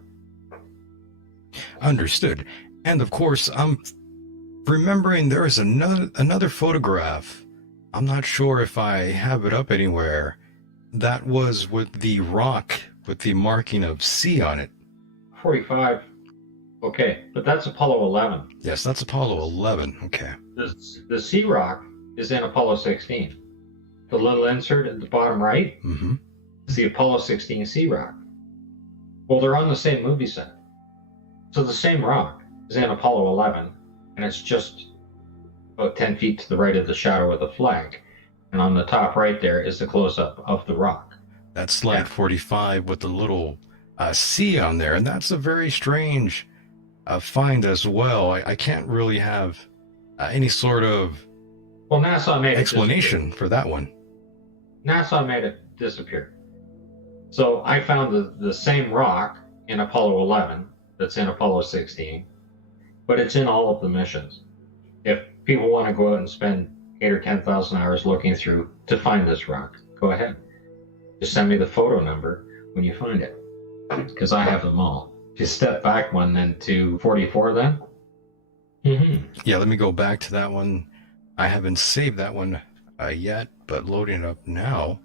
Understood. And of course, I'm remembering there is another photograph. I'm not sure if I have it up anywhere. That was with the rock with the marking of C on it. 45. Okay, but that's Apollo 11. Yes, that's Apollo 11. Okay. The C rock is in Apollo 16. The little insert at the bottom right is the Apollo 16 C rock. Well, they're on the same movie set. So the same rock is in Apollo 11, and it's just about 10 feet to the right of the shadow of the flag. And on the top right there is the close-up of the rock. That's slide 45 with the little C on there, and that's a very strange find as well. I can't really have any sort of NASA made explanation for that one. NASA made it disappear. So I found the same rock in Apollo 11 that's in Apollo 16, but it's in all of the missions. If people want to go out and spend 8,000 or 10,000 hours looking through to find this rock, go ahead. Just send me the photo number when you find it, because I have them all. If you step back one then to 44 then. Yeah, let me go back to that one. I haven't saved that one yet, but loading it up now.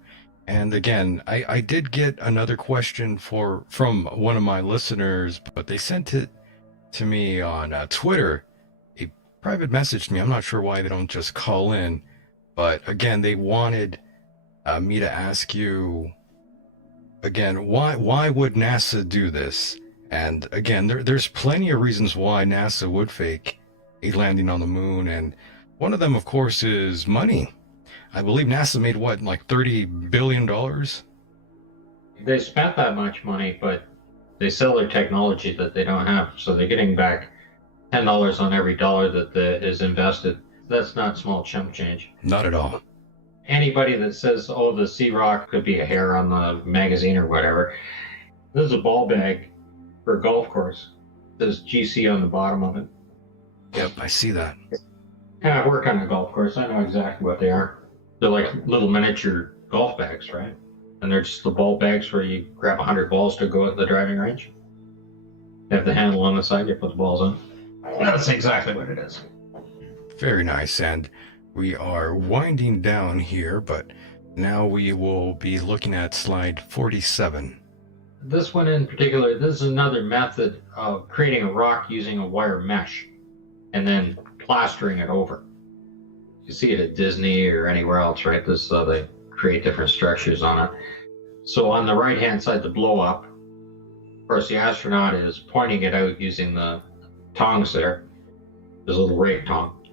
And again, I did get another question from one of my listeners, but they sent it to me on Twitter. A private message to me. I'm not sure why they don't just call in, but again, they wanted me to ask you again, why would NASA do this? And again, there's plenty of reasons why NASA would fake a landing on the moon, and one of them, of course, is money. I believe NASA made what, like $30 billion? They spent that much money, but they sell their technology that they don't have, so they're getting back $10 on every dollar that is invested. That's not small chump change. Not at all. Anybody that says, oh, the Sea Rock could be a hair on the magazine or whatever, this is a ball bag for a golf course. There's GC on the bottom of it. Yep, I see that. Yeah, I work on a golf course. I know exactly what they are. They're like little miniature golf bags, right? And they're just the ball bags where you grab 100 balls to go at the driving range. They have the handle on the side, you put the balls on. That's exactly what it is. Very nice. And we are winding down here, but Now we will be looking at slide 47. This one in particular, this is another method of creating a rock using a wire mesh and then plastering it over. You see it at Disney or anywhere else, right? This is how they create different structures on it. So on the right-hand side, the blow-up, of course, the astronaut is pointing it out using the tongs there. There's a little rake tong.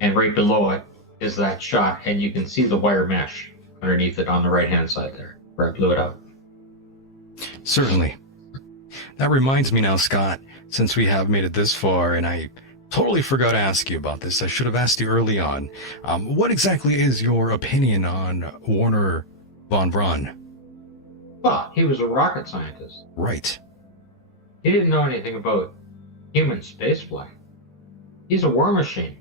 And right below it is that shot, and you can see the wire mesh underneath it on the right-hand side there, where I blew it out. Certainly. That reminds me now, Scott, since we have made it this far, and I totally forgot to ask you about this. I should have asked you early on. What exactly is your opinion on Wernher von Braun? Well, he was a rocket scientist. Right. He didn't know anything about human spaceflight. He's a war machine.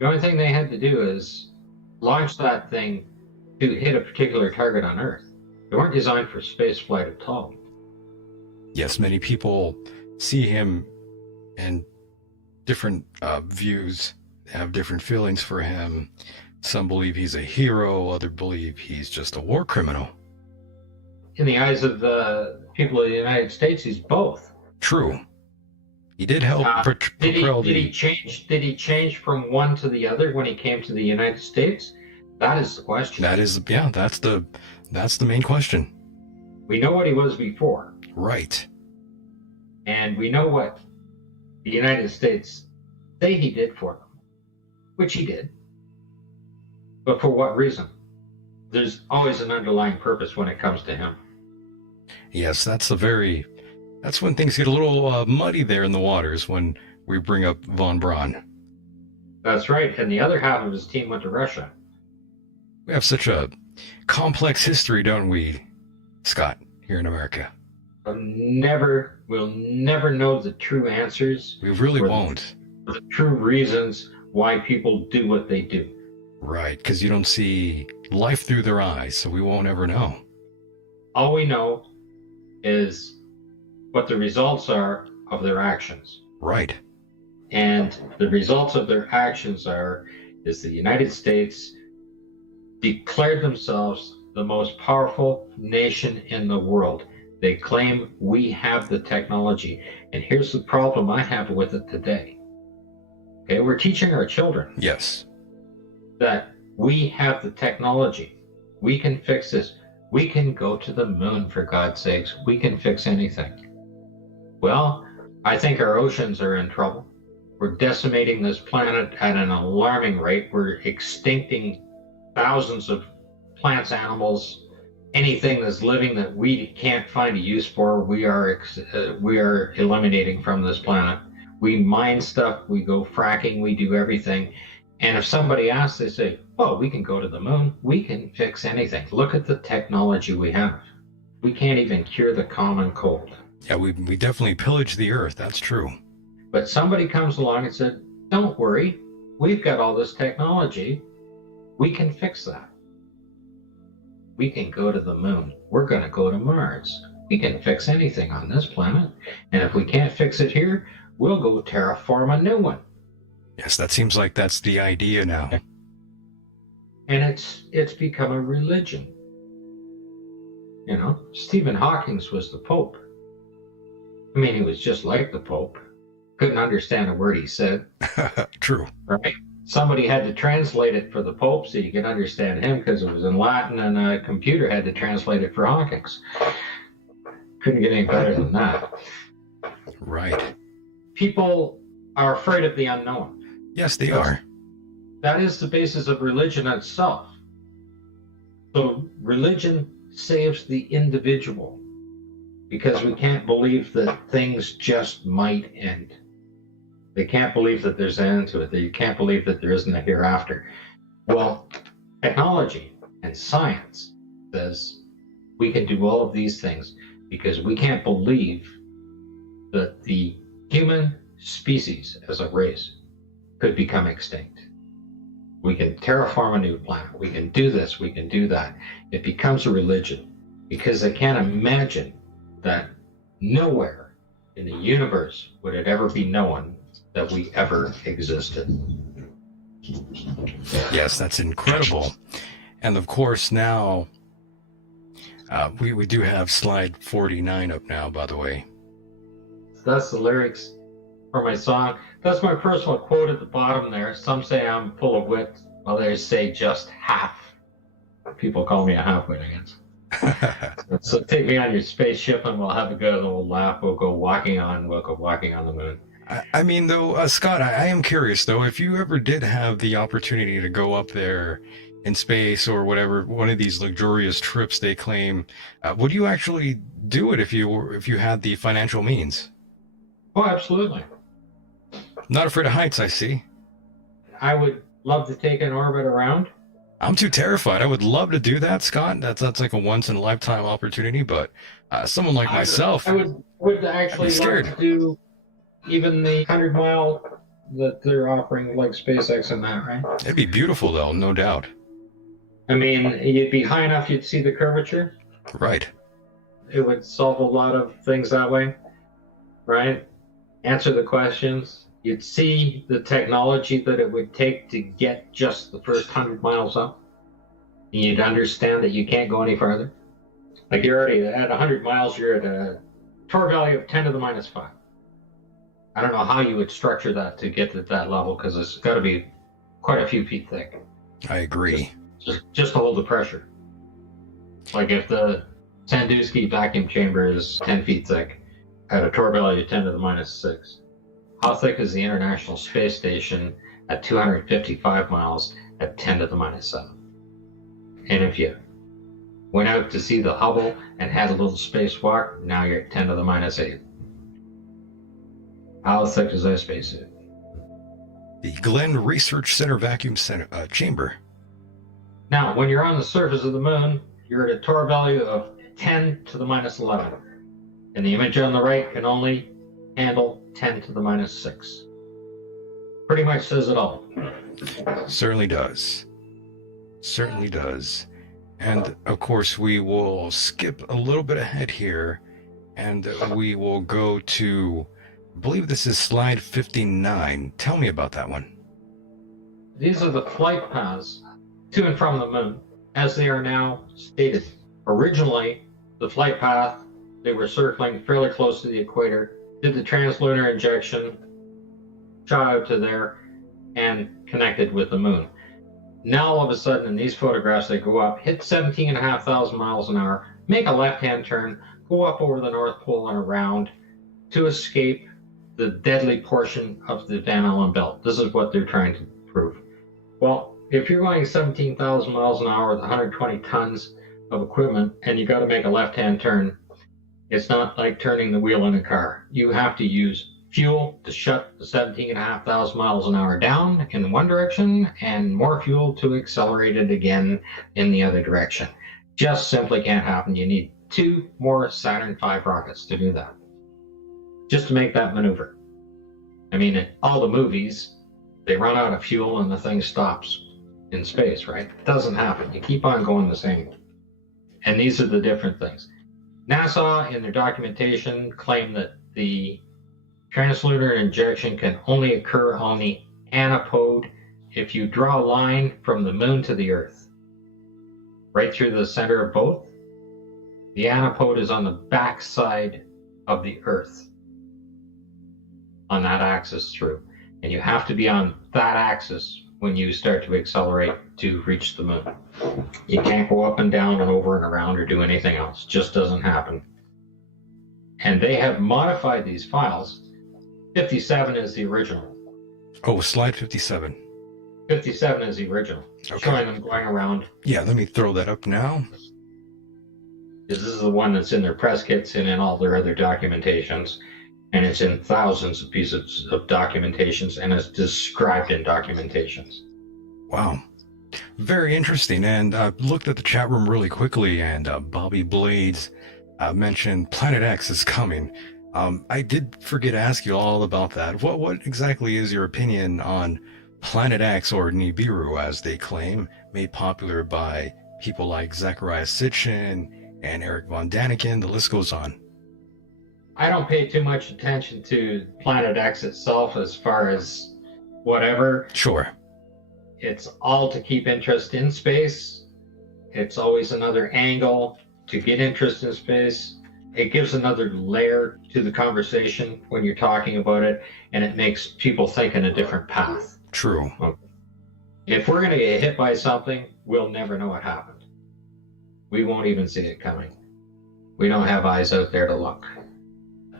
The only thing they had to do is launch that thing to hit a particular target on Earth. They weren't designed for spaceflight at all. Yes, many people see him and different views, have different feelings for him. Some believe he's a hero, others believe he's just a war criminal. In the eyes of the people of the United States, he's both. True. He did help propel did he change from one to the other when he came to the United States? That is the question. That's the main question. We know what he was before. Right. And we know what the United States say he did for them, which he did. But for what reason? There's always an underlying purpose when it comes to him. Yes, that's when things get a little muddy there in the waters when we bring up von Braun. That's right. And the other half of his team went to Russia. We have such a complex history, don't we, Scott, here in America? We'll never know the true answers. We really won't. The true reasons why people do what they do. Right, because you don't see life through their eyes, so we won't ever know. All we know is what the results are of their actions. Right. And the results of their actions is the United States declared themselves the most powerful nation in the world. They claim we have the technology. And here's the problem I have with it today. Okay, we're teaching our children. Yes. That we have the technology. We can fix this. We can go to the moon, for God's sakes. We can fix anything. Well, I think our oceans are in trouble. We're decimating this planet at an alarming rate. We're extincting thousands of plants, animals, anything that's living that we can't find a use for. We are eliminating from this planet. We mine stuff. We go fracking. We do everything. And if somebody asks, they say, "Oh, we can go to the moon. We can fix anything. Look at the technology we have. We can't even cure the common cold." Yeah, we definitely pillaged the earth. That's true. But somebody comes along and said, "Don't worry. We've got all this technology. We can fix that. We can go to the moon. We're going to go to Mars. We can fix anything on this planet. And if we can't fix it here, we'll go terraform a new one." Yes, that seems like that's the idea now. And it's become a religion. You know, Stephen Hawking was the Pope. I mean, he was just like the Pope. Couldn't understand a word he said. True. Right? Somebody had to translate it for the Pope so you could understand him because it was in Latin, and a computer had to translate it for Hawkins. Couldn't get any better than that. Right. People are afraid of the unknown. Yes, they are. That is the basis of religion itself. So religion saves the individual because we can't believe that things just might end. They can't believe that there's an end to it. You can't believe that there isn't a hereafter. Well, technology and science says we can do all of these things because we can't believe that the human species as a race could become extinct. We can terraform a new planet. We can do this. We can do that. It becomes a religion because they can't imagine that nowhere in the universe would it ever be known that we ever existed. Yes, that's incredible. And of course, now we do have slide 49 up now, by the way. That's the lyrics for my song. That's my personal quote at the bottom there. Some say I'm full of wit, others say just half. People call me a half-wit, I guess. So take me on your spaceship and we'll have a good old laugh. We'll go walking on the moon. I mean, though, Scott, I am curious, though, if you ever did have the opportunity to go up there in space or whatever, one of these luxurious trips they claim, would you actually do it if you had the financial means? Oh, absolutely. Not afraid of heights, I see. I would love to take an orbit around. I'm too terrified. I would love to do that, Scott. That's like a once-in-a-lifetime opportunity, but someone like myself... I would actually love to do even the 100-mile that they're offering, like SpaceX and that, right? It'd be beautiful, though, no doubt. I mean, you'd be high enough you'd see the curvature. Right. It would solve a lot of things that way, right? Answer the questions. You'd see the technology that it would take to get just the first 100 miles up. And you'd understand that you can't go any farther. Like you're already at 100 miles, you're at a torque value of 10 to the minus 5. I don't know how you would structure that to get to that level because it's got to be quite a few feet thick. I agree. Just to hold the pressure. Like if the Sandusky vacuum chamber is 10 feet thick at a torque value of 10 to the minus 6. How thick is the International Space Station at 255 miles at 10 to the minus 7? And if you went out to see the Hubble and had a little spacewalk, now you're at 10 to the minus 8. How thick is that spacesuit? The Glenn Research Center vacuum center, chamber. Now, when you're on the surface of the moon, you're at a torque value of 10 to the minus 11. And the image on the right can only handle 10 to the minus 6. Pretty much says it all. Certainly does. Certainly does. And of course, we will skip a little bit ahead here and we will go to, I believe this is slide 59. Tell me about that one. These are the flight paths to and from the moon, as they are now stated. Originally, the flight path, they were circling fairly close to the equator, did the translunar injection, shot out to there, and connected with the moon. Now, all of a sudden, in these photographs, they go up, hit 17,500 miles an hour, make a left-hand turn, go up over the North Pole and around to escape the deadly portion of the Van Allen belt. This is what they're trying to prove. Well, if you're going 17,000 miles an hour with 120 tons of equipment and you got to make a left-hand turn, it's not like turning the wheel in a car. You have to use fuel to shut the 17,500 miles an hour down in one direction and more fuel to accelerate it again in the other direction. Just simply can't happen. You need 2 more Saturn V rockets to do that, just to make that maneuver. I mean, in all the movies, they run out of fuel and the thing stops in space, right? It doesn't happen. You keep on going the same. And these are the different things. NASA, in their documentation, claim that the translunar injection can only occur on the antipode if you draw a line from the moon to the Earth, right through the center of both. The antipode is on the back side of the Earth, on that axis through. And you have to be on that axis when you start to accelerate to reach the moon. You can't go up and down and over and around or do anything else. Just doesn't happen. And they have modified these files. 57 is the original. Oh, slide 57. 57 is the original. Okay. Showing them going around. Yeah, let me throw that up now. This is the one that's in their press kits and in all their other documentations. And it's in thousands of pieces of documentations and it's described in documentations. Wow. Very interesting. And I looked at the chat room really quickly and Bobby Blades mentioned Planet X is coming. I did forget to ask you all about that. What exactly is your opinion on Planet X, or Nibiru as they claim, made popular by people like Zachariah Sitchin and Eric von Daniken? The list goes on. I don't pay too much attention to Planet X itself as far as whatever. Sure. It's all to keep interest in space It's always another angle to get interest in space. It gives another layer to the conversation when you're talking about it, and it makes people think in a different path. True. If we're going to get hit by something, we'll never know what happened. We won't even see it coming. We don't have eyes out there to look.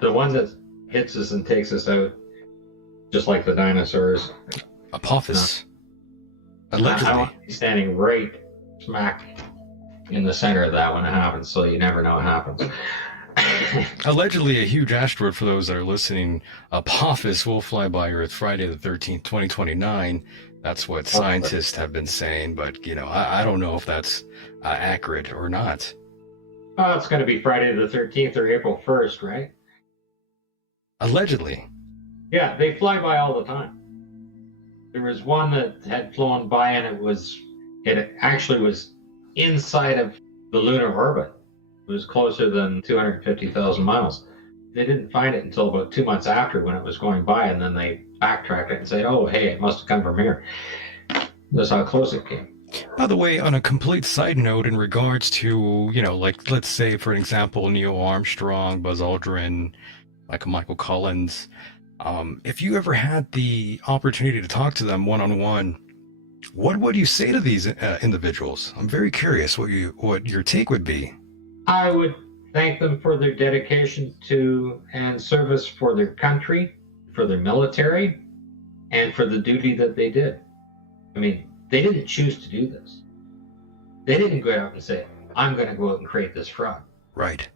The one that hits us and takes us out, just like the dinosaurs. Apophis. Allegedly. I want to be standing right smack in the center of that when it happens, so you never know what happens. Allegedly, a huge asteroid, for those that are listening, Apophis, will fly by Earth Friday the 13th, 2029. That's what scientists have been saying, but, you know, I don't know if that's accurate or not. Oh, it's going to be Friday the 13th or April 1st, right? Allegedly. Yeah, they fly by all the time. There was one that had flown by, and it actually was inside of the lunar orbit. It was closer than 250,000 miles. They didn't find it until about 2 months after, when it was going by, and then they backtracked it and said, oh, hey, it must have come from here. That's how close it came. By the way, on a complete side note, in regards to, you know, like, let's say, for example, Neil Armstrong, Buzz Aldrin, Michael Collins, if you ever had the opportunity to talk to them one-on-one, what would you say to these individuals? I'm very curious what your take would be. I would thank them for their dedication to and service for their country, for their military, and for the duty that they did. I mean, they didn't choose to do this. They didn't go out and say, I'm going to go out and create this fraud. Right.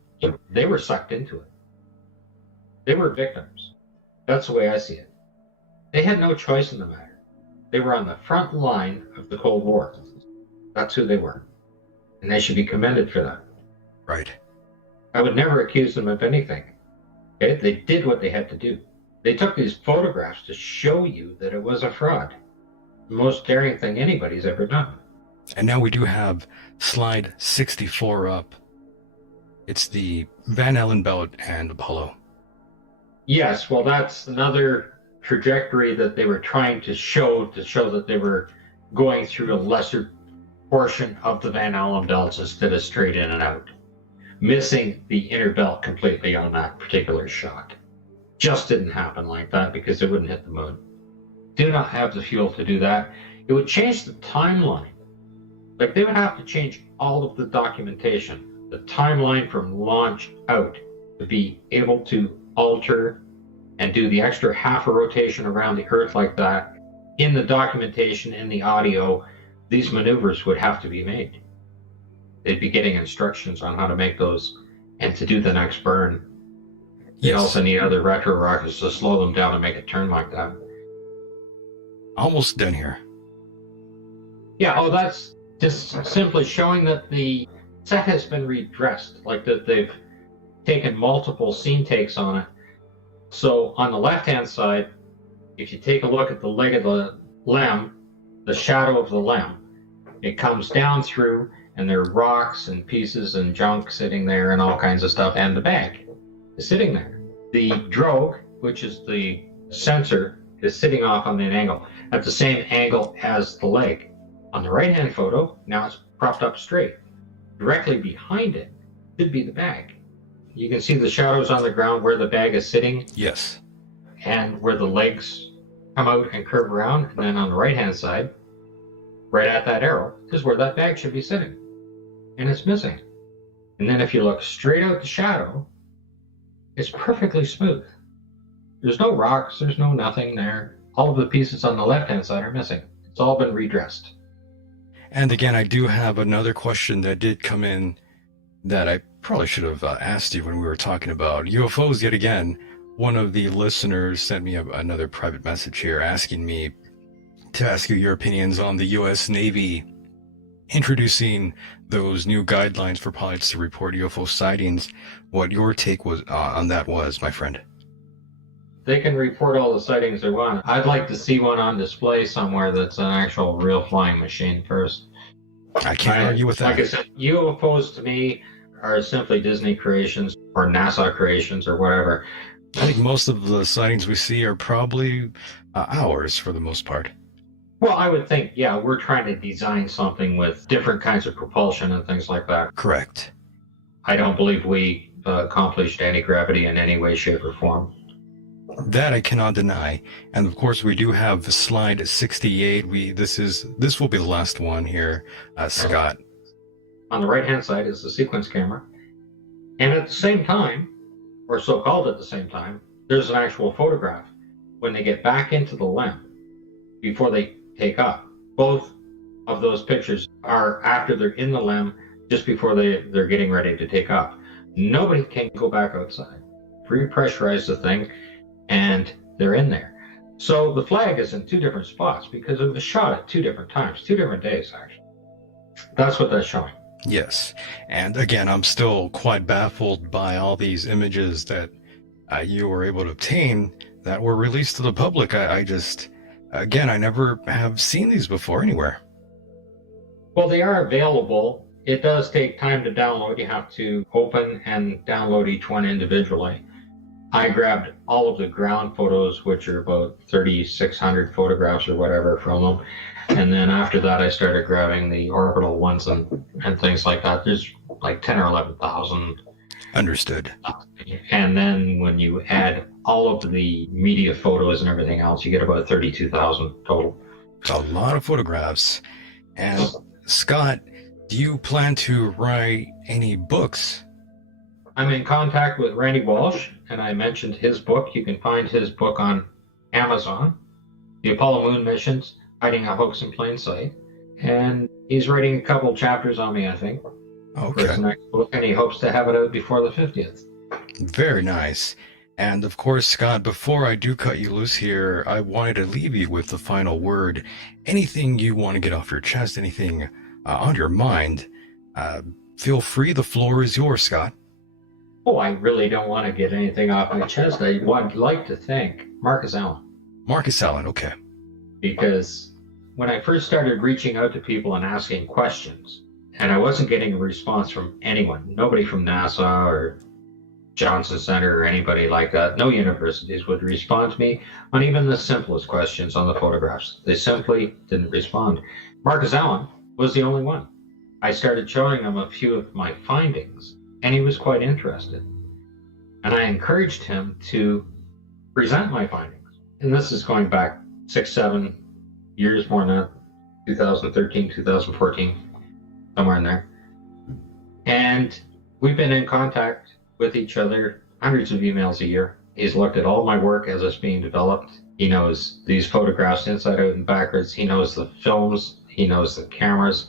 They were sucked into it. They were victims. That's the way I see it. They had no choice in the matter. They were on the front line of the Cold War. That's who they were. And they should be commended for that. Right. I would never accuse them of anything. Okay? They did what they had to do. They took these photographs to show you that it was a fraud. The most daring thing anybody's ever done. And now we do have slide 64 up. It's the Van Allen belt and Apollo. Yes, well, that's another trajectory that they were trying to show that they were going through a lesser portion of the Van Allen belts instead of straight in and out. Missing the inner belt completely on that particular shot. Just didn't happen like that because it wouldn't hit the moon. Do not have the fuel to do that. It would change the timeline. Like, they would have to change all of the documentation, the timeline from launch out, to be able to alter and do the extra half a rotation around the Earth like that. In the documentation, in the audio, these maneuvers would have to be made. They'd be getting instructions on how to make those and to do the next burn. You also need other retro rockets to slow them down and make it turn like that. Almost done here. Yeah, oh, that's just simply showing that the set has been redressed, like that they've taken multiple scene takes on it. So on the left-hand side, if you take a look at the leg of the LEM, the shadow of the LEM, it comes down through, and there are rocks and pieces and junk sitting there and all kinds of stuff, and the bag is sitting there. The drogue, which is the sensor, is sitting off on an angle, at the same angle as the leg. On the right-hand photo, now it's propped up straight. Directly behind it should be the bag. You can see the shadows on the ground where the bag is sitting. Yes. And where the legs come out and curve around. And then on the right-hand side, right at that arrow, is where that bag should be sitting. And it's missing. And then if you look straight out the shadow, it's perfectly smooth. There's no rocks, there's no nothing there. All of the pieces on the left-hand side are missing. It's all been redressed. And again, I do have another question that did come in that I probably should have asked you when we were talking about UFOs yet again. One of the listeners sent me another private message here asking me to ask you your opinions on the U.S. Navy introducing those new guidelines for pilots to report UFO sightings. What your take was on that was, my friend. They can report all the sightings they want. I'd like to see one on display somewhere that's an actual real flying machine first. I can't argue with that. Like I said, UFOs to me are simply Disney creations or NASA creations or whatever. I think most of the sightings we see are probably ours for the most part. Well, I would think, yeah, we're trying to design something with different kinds of propulsion and things like that. Correct. I don't believe we accomplished anti-gravity in any way, shape, or form. That I cannot deny. And of course, we do have slide 68. This will be the last one here, Scott. On the right-hand side is the sequence camera. And at the same time, or so-called at the same time, there's an actual photograph when they get back into the limb before they take up. Both of those pictures are after they're in the limb, just before they're getting ready to take up. Nobody can go back outside. Repressurize the thing, and they're in there. So the flag is in two different spots because it was shot at two different times, 2 different days, actually. That's what that's showing. Yes. And again, I'm still quite baffled by all these images that you were able to obtain that were released to the public. I just, again, I never have seen these before anywhere. Well, they are available. It does take time to download. You have to open and download each one individually. I grabbed all of the ground photos, which are about 3,600 photographs or whatever from them. And then after that, I started grabbing the orbital ones and things like that. There's like 10 or 11,000. Understood. And then when you add all of the media photos and everything else, you get about 32,000 total. It's a lot of photographs. And Scott, do you plan to write any books? I'm in contact with Randy Walsh, and I mentioned his book. You can find his book on Amazon, The Apollo Moon Missions, Hiding a Hoax in Plain Sight. And he's writing a couple chapters on me, I think, for his Okay. next book, and he hopes to have it out before the 50th. Very nice. And of course, Scott, before I do cut you loose here, I wanted to leave you with the final word. Anything you want to get off your chest, anything on your mind, feel free. The floor is yours, Scott. Oh, I really don't want to get anything off my chest. I would like to thank Marcus Allen, Marcus Allen, okay. because when I first started reaching out to people and asking questions, and I wasn't getting a response from anyone, nobody from NASA or Johnson Center or anybody like that, no universities would respond to me on even the simplest questions on the photographs. They simply didn't respond. Marcus Allen was the only one. I started showing him a few of my findings, and he was quite interested. And I encouraged him to present my findings. And this is going back 6, 7 years more than that, 2013, 2014, somewhere in there. And we've been in contact with each other, hundreds of emails a year. He's looked at all my work as it's being developed. He knows these photographs inside out and backwards. He knows the films. He knows the cameras.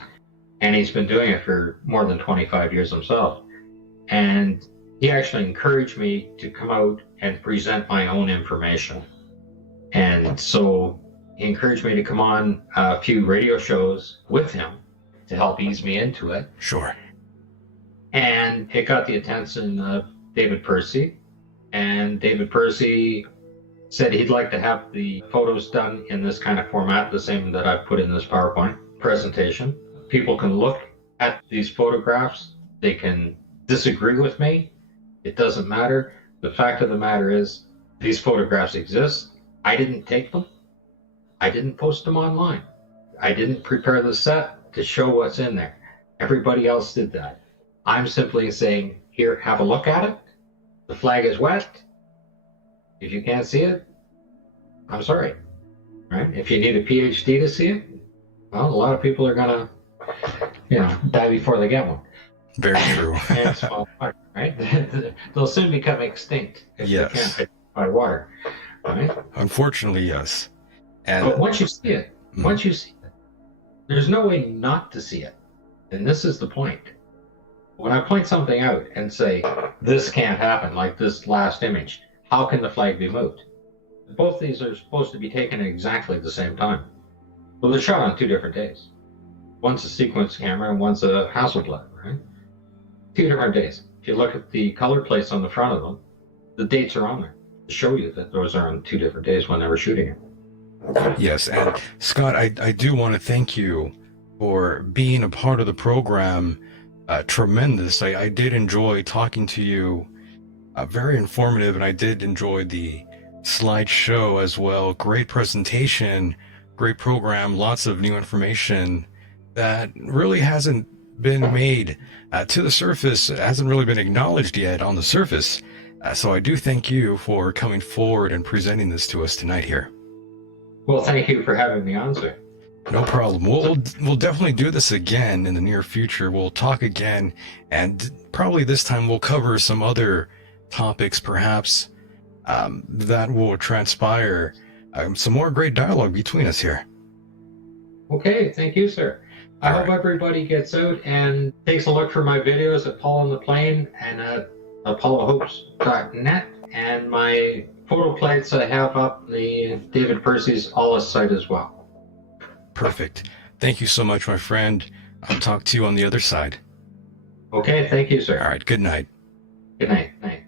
And he's been doing it for more than 25 years himself. And he actually encouraged me to come out and present my own information. And so he encouraged me to come on a few radio shows with him to help ease me into it. Sure. And it got the attention of David Percy. And David Percy said he'd like to have the photos done in this kind of format, the same that I've put in this PowerPoint presentation. People can look at these photographs. They can disagree with me. It doesn't matter. The fact of the matter is, these photographs exist. I didn't take them. I didn't post them online. I didn't prepare the set to show what's in there. Everybody else did that. I'm simply saying, here, have a look at it. The flag is wet. If you can't see it, I'm sorry. Right? If you need a PhD to see it, well, a lot of people are gonna, die before they get one. Very true. And small water, right? They'll soon become extinct if Yes. they can't fit by water. Right? Unfortunately, yes. And But once you see it, there's no way not to see it. And this is the point. When I point something out and say, this can't happen, like this last image, how can the flag be moved? Both these are supposed to be taken at exactly the same time. Well, they're shot on 2 different days. One's a sequence camera and one's a Hasselblad, right? 2 different days. If you look at the color plates on the front of them, the dates are on there to show you that those are on 2 different days when they were shooting it. yes, and Scott, I do want to thank you for being a part of the program. Tremendous. I did enjoy talking to you. Very informative, and I did enjoy the slideshow as well. Great presentation, great program, lots of new information that really hasn't been made to the surface. It hasn't really been acknowledged yet on the surface. So I do thank you for coming forward and presenting this to us tonight here. Well, thank you for having me on, sir. No problem. We'll definitely do this again in the near future. We'll talk again, and probably this time we'll cover some other topics, perhaps, that will transpire some more great dialogue between us here. Okay, thank you, sir. I hope everybody gets out and takes a look for my videos at Paul on the Plane and at apollohoax.net, and my photo plates I have up the David Percy's Alles site as well. Perfect. Thank you so much, my friend. I'll talk to you on the other side. Okay, thank you, sir. All right, good night. Good night. Night.